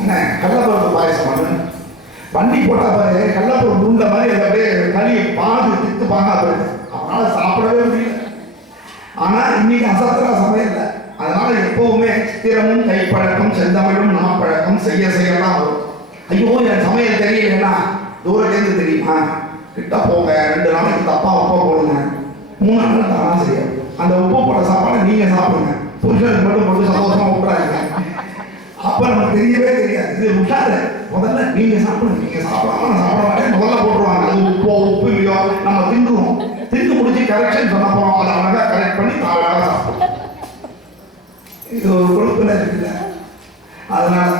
என்ன கடலப்பருப்பு பாயசம் பண்ணு, வண்டி போட்டா பாரு கடலப்பருப்பு உருண்ட மாதிரி அப்படியே களி பாடு திட்டு பாங்க போயிடுது. அவனால சாப்பிடவே முடியல. ஆனா இன்னைக்கு அசத்திரா சமையல். அதனால எப்பவுமே சித்திரமும் கைப்பழக்கம் செந்தமிழும் நாப்பழக்கம் செய்ய செய்யலாம் வரும். ஐயோ என் சமையல் தெரியலன்னா தூரத்துலேருந்து தெரியுமா, கிட்ட போங்க, 2 நாளைக்கு தப்பா உப்பை போடுங்க, 3 நாள் தானா செய்யும். அந்த உப்பு போட சாப்பாடை நீங்க சாப்பிடுங்க, புருஷனுக்கு மட்டும் போட்டு சந்தோஷமா விட்டுறாங்க. அப்ப நமக்கு தெரியவே தெரியாது. இது விட்டாரு, முதல்ல நீங்க சாப்பிடுங்க, நீங்க சாப்பிடாம நான் சாப்பிட மாட்டேன் முதல்ல போட்டுருவாங்க. அது உப்பு இல்லையோ நம்ம தின்றுவோம். தின்னு முடிச்சு கரெக்ஷன் சொன்ன போறோம், அதை அழகா கரெக்ட் பண்ணி தாராளமாக சாப்பிடுவோம். இது ஒரு பொறுப்புல இருக்குல்ல. அதனால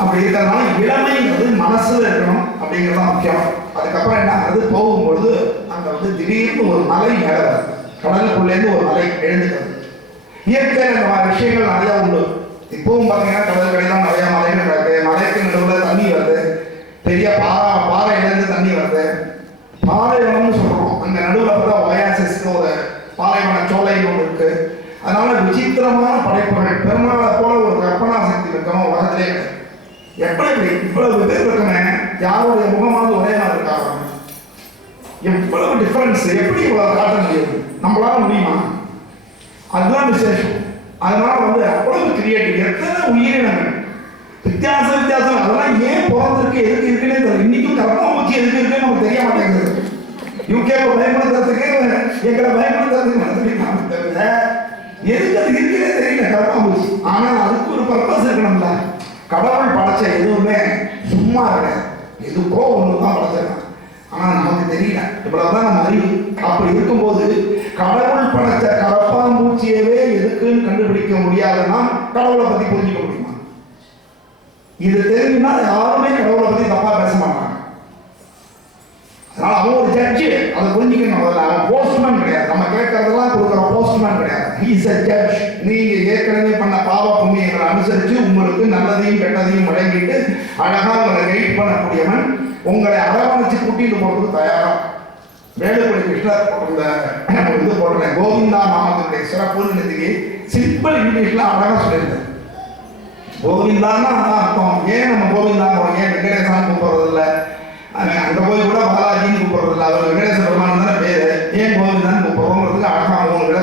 அப்படி இருக்கிறதுனால இளமைங்கிறது மனசுல இருக்கணும் அப்படிங்கிறது முக்கியம். அதுக்கப்புறம் என்ன ஆகுது, போகும்பொழுது அங்க திடீர்னு ஒரு மலை மேல வருது, கடலுக்குள்ளேருந்து ஒரு மலை எழுந்துக்கிறது. இயற்கையில் இந்த மாதிரி விஷயங்கள் நிறைய உண்டு. இப்பவும் பார்த்தீங்கன்னா கடற்கரையெல்லாம் நிறைய மலைகள் இருக்கு. மலைக்கு நடுவில் தண்ணி வருது, பெரிய பாறையிலேருந்து தண்ணி வருது. பாலைவனம்னு சொல்றோம். அங்க நடுவில் பார்த்தா ஒயாசிஸ்னு ஒரு பாலைவன சோலைன்னு ஒன்று இருக்கு. அதனால விசித்திரமான படைப்புகள், பெருமாளை போல ஒரு கற்பனா சக்தி இருக்கணும் உலகத்திலே. எப்படி இவ்வளவு பேர் இருக்கமே, யாருடைய முகமானது ஒரே மாதிரி இருக்காங்க, எவ்வளவு டிஃபரன்ஸ், எப்படி இவ்வளவு காட்ட முடியாது, நம்மளால முடியுமா? அதுதான் விசேஷம். அதனால அவ்வளவு கிரியேட்டிவ், எத்தனை உயிரினங்கள் வித்தியாசம். அதெல்லாம் ஏன் பிறந்திருக்கு, எதுக்கு இருக்குன்னே தெரியல. இன்னைக்கும் கரப்பாம்பூச்சி எதுக்கு இருக்குன்னு நமக்கு தெரிய மாட்டேங்குது. யூகேவை பயன்படுத்துறதுக்கு எங்களை பயன்படுத்துறதுக்கு தவிர எதுக்கு அது இருக்குன்னே தெரியல கரப்பாம்பூச்சி. ஆனா அதுக்கு ஒரு பர்பஸ் இருக்கணும்ல. கடவுள் படைச்ச எதுவுமே சும்மா கிடையாது, எதுக்கோ ஒண்ணுதான் படைச்சிருக்கான். ஆனா நமக்கு தெரியல, இவ்வளவுதான் நம்ம அறிவு. அப்படி இருக்கும்போது கடவுள் படைச்ச கரப்பாம்பூச்சியவே எதுக்குன்னு கண்டுபிடிக்க முடியாதுன்னா கடவுளை பத்தி புரிஞ்சுக்க முடியுமா? இது தெரியும்னா யாருமே கடவுளை பத்தி தப்பா பேச மாட்டாங்க. அதனால அவன் ஒரு ஜட்ஜு, அதை புரிஞ்சுக்கணும். அவன் போஸ்ட்மேன் கிடையாது, நம்ம கேட்கறதெல்லாம் கொடுக்குற போஸ்ட்மேன் கிடையாது. He is a judge. நீங்க ஏற்கனவே பண்ண பாவ புண்ணியங்களை அனுசரிச்சு உங்களுக்கு நல்லதையும் கெட்டதையும் வழங்கிட்டு அழகா உங்களை கைட் பண்ணக்கூடியவன். உங்களை அரவணைச்சு கூட்டிட்டு போறதுக்கு தயாரா. வேலுக்குடி கிருஷ்ணர் போடுறேன் கோவிந்தா நாமத்தினுடைய சிறப்புன்னு நினைத்து சிம்பிள் இங்கிலீஷ்ல அழகா சொல்லியிருந்தேன். கோவிந்தான்னா அர்த்தம். ஏன் நம்ம கோவிந்தா ஏன் வெங்கடேசான்னு கூப்பிடுறது இல்லை, அங்க போய் கூட பாலாஜின்னு கூப்பிடுறது இல்லை, அவர் வெங்கடேச பெருமான் தானே பேரு, ஏன் கோவிந்தான்னு கூப்பிடுறோங்கிறதுக்கு அழகா 3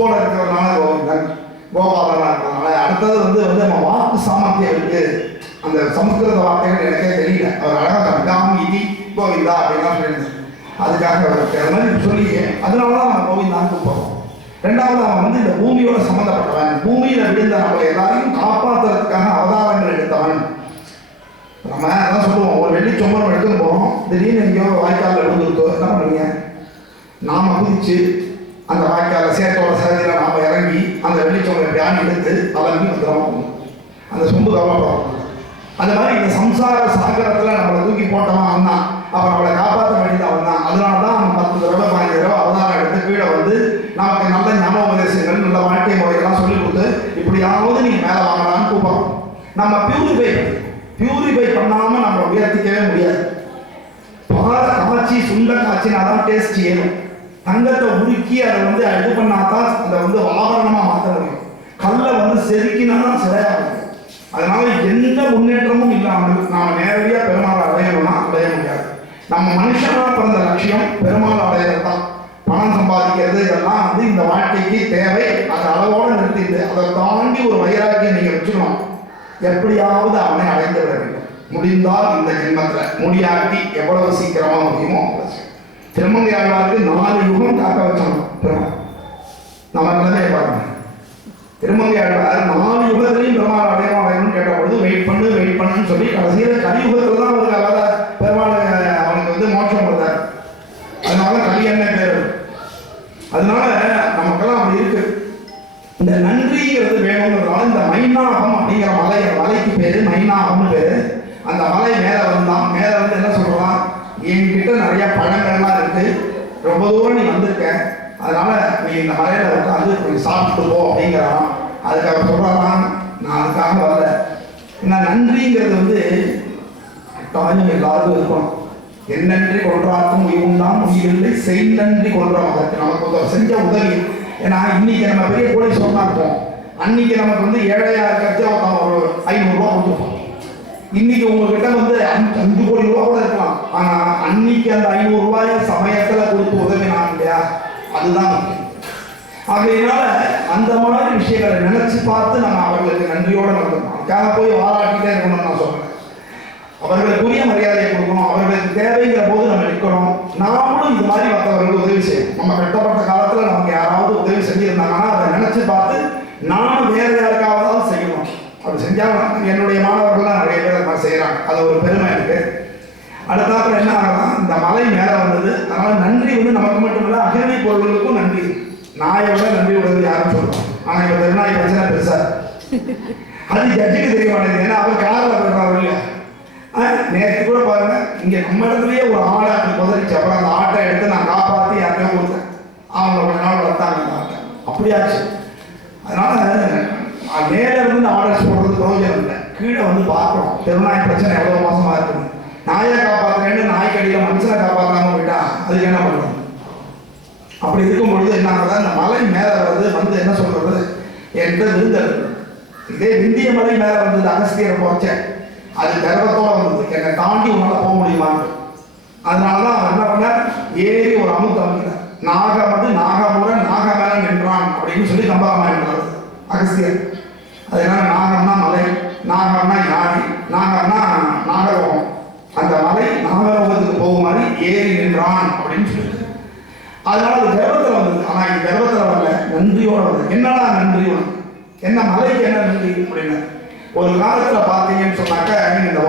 பசுவோட இருக்கிறதுனால கோவிந்தன், கோபாலனா இருக்கிறதுனால. அடுத்தது வந்து நம்ம வாக்கு சாமர்த்தியம் இருக்கு. அந்த சமஸ்கிருத வார்த்தைகள் எனக்கே தெரியல. அவர் அழகாக காம் இதி கோவிந்தா அப்படின்லாம் சொல்லியிருந்தார். அதுக்காக அவருக்கு அது மாதிரி சொல்லி அதனால தான் நம்ம கோவிந்தான்னு கூப்பிடுறோம். ரெண்டாவது அவன் வந்து இந்த பூமியோட சம்மந்தப்பட்டவன், பூமியில விழுந்த நம்மளை எல்லாரையும் காப்பாற்றுறதுக்காக அவதாரங்கள் எடுத்தவன். நம்ம அதான் சொல்லுவோம், ஒரு வெள்ளி சொம்பரம் எடுத்துன்னு போகிறோம், திடீர்னு எங்கேயோ வாய்க்காலில் விழுந்துருத்தோ என்ன பண்ணுவீங்க? நாம குதிச்சு அந்த வாய்க்காலில் சேத்தோட சகதியில் நாம் இறங்கி அந்த வெள்ளி சொம்பரை பியான் எடுத்து அவங்கி வந்துடும். அந்த சொம்பு கவலைப்படும். அது மாதிரி இந்த சம்சார சாகரத்தில் நம்மளை தூக்கி போட்டவன் அவன் தான். அவன் நம்மளை காப்பாற்ற வேண்டியது அவன் தான். அதனால தான் அவன் 10 தடவை 15 தடவை அவதாரம் எடுத்து கீழே வந்து நமக்கு நல்ல ஞாபக உபதேசங்கள், நல்ல வாழ்க்கை முறைகள்லாம் சொல்லி கொடுத்து இப்படியாவது நீ மேலே வாங்கலான்னு கூப்பிடுறோம். நம்ம பியூரிஃபை பண்ணாமல் நம்மளை உயர்த்திக்கவே முடியாது. பாலை காய்ச்சி சுண்ட காய்ச்சினா தான் டேஸ்ட் ஏறும். தங்கத்தை உருக்கி அதை வந்து இது பண்ணா தான் அதை வந்து ஆபரணமாக மாற்ற முடியும். கல்லை வந்து செதுக்கினா தான் சிலையாக முடியும். அதனால எந்த முன்னேற்றமும் இல்லாமல் நாம் நேரடியாக பெருமாள் அடையணும்னா அடைய முடியாது. நம்ம மனுஷனாக பிறந்த லட்சியம் பெருமாள் அடையிறது தான். பணம் சம்பாதிக்கிறது இதெல்லாம் வந்து இந்த வாழ்க்கைக்கு தேவை. அந்த அளவோடு நிறுத்திட்டு அதை தாண்டி ஒரு வைராக்கியம் நீங்கள் வச்சுக்கணும். எப்படியாவது அவனை அடைந்து விட வேண்டும். முடிந்தால் இந்த ஜென்மத்தில், முடியாட்டி எவ்வளவு சீக்கிரமாக முடியுமோ அவ்வளவு. திருமங்கை ஆழ்வாருக்கு 4 யுகம் காக்க வச்சோம் பெருமாள். நம்ம நிலைமையை பாருங்க. திருமங்கை ஆழ்வார் 4 யுகத்திலையும் பெருமாள் அடையணும்னு கேட்ட பொழுது வெயிட் பண்ணுன்னு சொல்லி கடைசியில் கலியுகத்தில் தான் அவருக்கு அல்லாத பெருமாள் அவனுக்கு வந்து மோட்சம் கொடுத்தார். அதனால கலியன்ன பேர். அதனால நமக்கெல்லாம் அப்படி இருக்கு. இந்த நன்றிங்கிறது வேணுங்கிறதுனால இந்த மைனாகம் அப்படிங்கிற மலைக்கு பேரு மைனாகம்னு பேரு. அந்த மலை மேலே வந்தான். மேலே வந்து என்ன சொல்றான், என்கிட்ட நிறைய பழங்கள்லாம் இருக்கு, ரொம்ப தூரம் நீ வந்திருக்க, அதனால நீ இந்த மலையில உட்காந்து கொஞ்சம் சாப்பிட்டு போ அப்படிங்கிறான். அதுக்கு அவர் சொல்றான், நான் அதுக்காக வரல. ஏன்னா நன்றிங்கிறது வந்து கட்டாயம் எல்லாருக்கும் இருக்கணும். என்னன்றி கொன்றாக்கும் உண்டாம் உயிரில்லை, செய் நன்றி கொன்றான். அதற்கு நமக்கு செஞ்ச உதவி. ஏன்னா இன்னைக்கு நம்ம பெரிய கோடீஸ்வரனா இருப்போம், அன்னைக்கு நமக்கு வந்து ஏழையா இருக்கிறது ஒரு 500 ரூபா கொடுத்துருப்போம். இன்னைக்கு உங்ககிட்ட வந்து 5 கோடி ரூபா கூட இருக்கலாம். ஆனா அன்னைக்கு அந்த 500 ரூபாயை சமயத்துல கொடுத்து உதவினாங்க இல்லையா, அதுதான் முக்கியம். அப்படினால அந்த மாதிரி விஷயங்களை நினைச்சு பார்த்து நம்ம அவர்களுக்கு நன்றியோடு நடக்கணும். அதுக்காக போய் வாராட்டிட்டே இருக்கணும்னு நான் சொல்றேன். அவர்களுக்குரிய மரியாதையை கொடுக்கணும். அவர்களுக்கு தேவைங்கிற போது நம்ம நிற்கணும். நாமளும் இது மாதிரி மற்றவர்களுக்கு உதவி செய்யணும். நம்ம கட்டப்பட்ட காலத்துல நமக்கு யாராவது உதவி செஞ்சிருந்தாங்கன்னா அதை நினைச்சு பார்த்து நானும் வேற யாருக்காவது செய்யணும். அப்படி செஞ்சால் என்னுடைய மாணவர்கள்லாம் நிறைய பேர் அதை செய்யறாங்க. அது ஒரு பெருமை இருக்கு. அடுத்தாப்புல என்ன ஆகலாம், இந்த மலை மேலே வந்தது. அதனால நன்றி வந்து நமக்கு மட்டும் இல்லை, அகிரணை பொருள்களுக்கும் நன்றி. நாயை விட நன்றி உடனே யாரும் சொல்றோம். ஆனா இப்ப திருநாய் பிரச்சனை பெருசா அது ஜட்ஜுக்கு தெரிய மாட்டேங்குது. ஏன்னா அவர் காரில் போயிடுறாரு இல்லையா. நேற்று கூட பாருங்க, இங்க நம்ம இடத்துலயே ஒரு ஆடை அப்படி புதறிச்சு. அப்புறம் அந்த ஆட்டை எடுத்து நான் காப்பாற்றி யாருக்கும் கொடுத்தேன். அவங்க கொஞ்ச நாள் வளர்த்தாங்க அந்த ஆட்டை. அப்படியாச்சு. அதனால மேல இருந்து ஆர்டர்ஸ் போடுறது பிரயோஜனம் இல்லை. கீழே வந்து பார்க்கணும் திருநாய் பிரச்சனை எவ்வளவு மோசமா இருக்குது. நாயை காப்பாற்றுறேன்னு நாய்க்கடியில் மனுஷனை காப்பாற்றாம போயிட்டா அதுக்கு என்ன பண்ணுறது? அப்படி இருக்கும் பொழுது என்ன ஆகுதா, இந்த மலை மேலே வந்து என்ன சொல்றது, என்ற விருந்தல். இதே விந்திய மலை மேலே வந்தது, அகஸ்தியரை போச்சேன், அது கர்வத்தோட வந்தது, என்னை தாண்டி உன்னால போக முடியுமான்னு. அதனாலதான் அவன் என்ன பண்ண, ஏறி ஒரு அமுத்து அமைக்கிறார். நாகமது நாகமுற நாகமேல நின்றான் அப்படின்னு சொல்லி கம்பராமாயணம் அகஸ்தியர். அது என்ன, நாகம்னா மலை, நாகம்னா யானை, நாகம்னா நாகலோகம். அந்த மலை நாகலோகத்துக்கு போகும் மாதிரி ஏறி நின்றான் அப்படின்னு சொல்லி. அதனால அது கர்வத்தில் வந்தது. ஆனா இது கர்வத்தில் வரல, நன்றியோட வந்தது. என்னடா நன்றி உனக்கு, என்ன மலைக்கு என்ன நன்றி அப்படின்னு. ஒரு காலத்துல பார்த்தீங்கன்னு சொன்னாக்க இந்த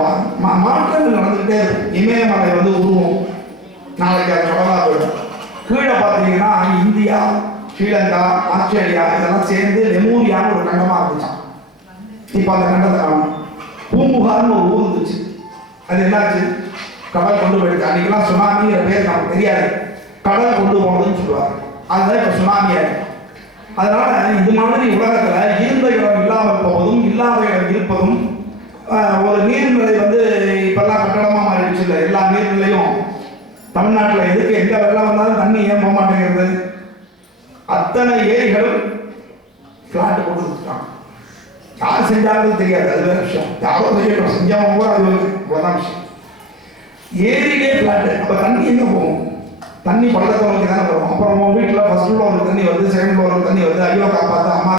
மாற்றங்கள் நடந்துகிட்டே இருக்கும். இமயமலை வந்து உருவம், நாளைக்கு அது கடலா போயிடும். கீழே பார்த்தீங்கன்னா இந்தியா, ஸ்ரீலங்கா, ஆஸ்திரேலியா இதெல்லாம் சேர்ந்து லெமூரியான்னு ஒரு கண்டமா இருந்துச்சான். இப்ப அந்த கண்டத்தை காணும். பூம்புகார்னு ஒரு ஊர் இருந்துச்சு. அது என்னாச்சு, கடல் கொண்டு போயிடுச்சு. அன்னைக்கெல்லாம் சுனாமிங்கிற பேர் நமக்கு தெரியாது, கடல் கொண்டு போனதுன்னு சொல்லுவாங்க. அதுதான் இப்ப சுனாமி ஆயிடும். அதனால இது மாதிரி உலகத்துல இருந்த இடம் இல்லாமல் போவதும் இல்லாத இடம் இருப்பதும், ஒரு நீர்நிலை வந்து இப்பெல்லாம் கட்டடமா மாறிடுச்சு. இல்லை எல்லா நீர்நிலையும் தமிழ்நாட்டில் எதுக்கு எங்க வெள்ளம் வந்தாலும் தண்ணி ஏன் போக மாட்டேங்கிறது? அத்தனை ஏரிகளும் பிளாட் போட்டு கொடுத்துட்டாங்க. யார் செஞ்சாலும் தெரியாது, அது வேற விஷயம். யாரோ செய்யணும், செஞ்சவங்க கூட அது இவ்வளவுதான் விஷயம். ஏரியிலே பிளாட், அப்ப தண்ணி எங்க போகும்? தண்ணி பள்ளத்தை நோக்கி தானே வரும். அப்புறம் உன் வீட்டில் ஃபர்ஸ்ட் ஃப்ளோருக்கு தண்ணி வருது, செகண்ட் ஃப்ளோருக்கு தண்ணி வருது, ஐயோ காப்பாற்று அம்மா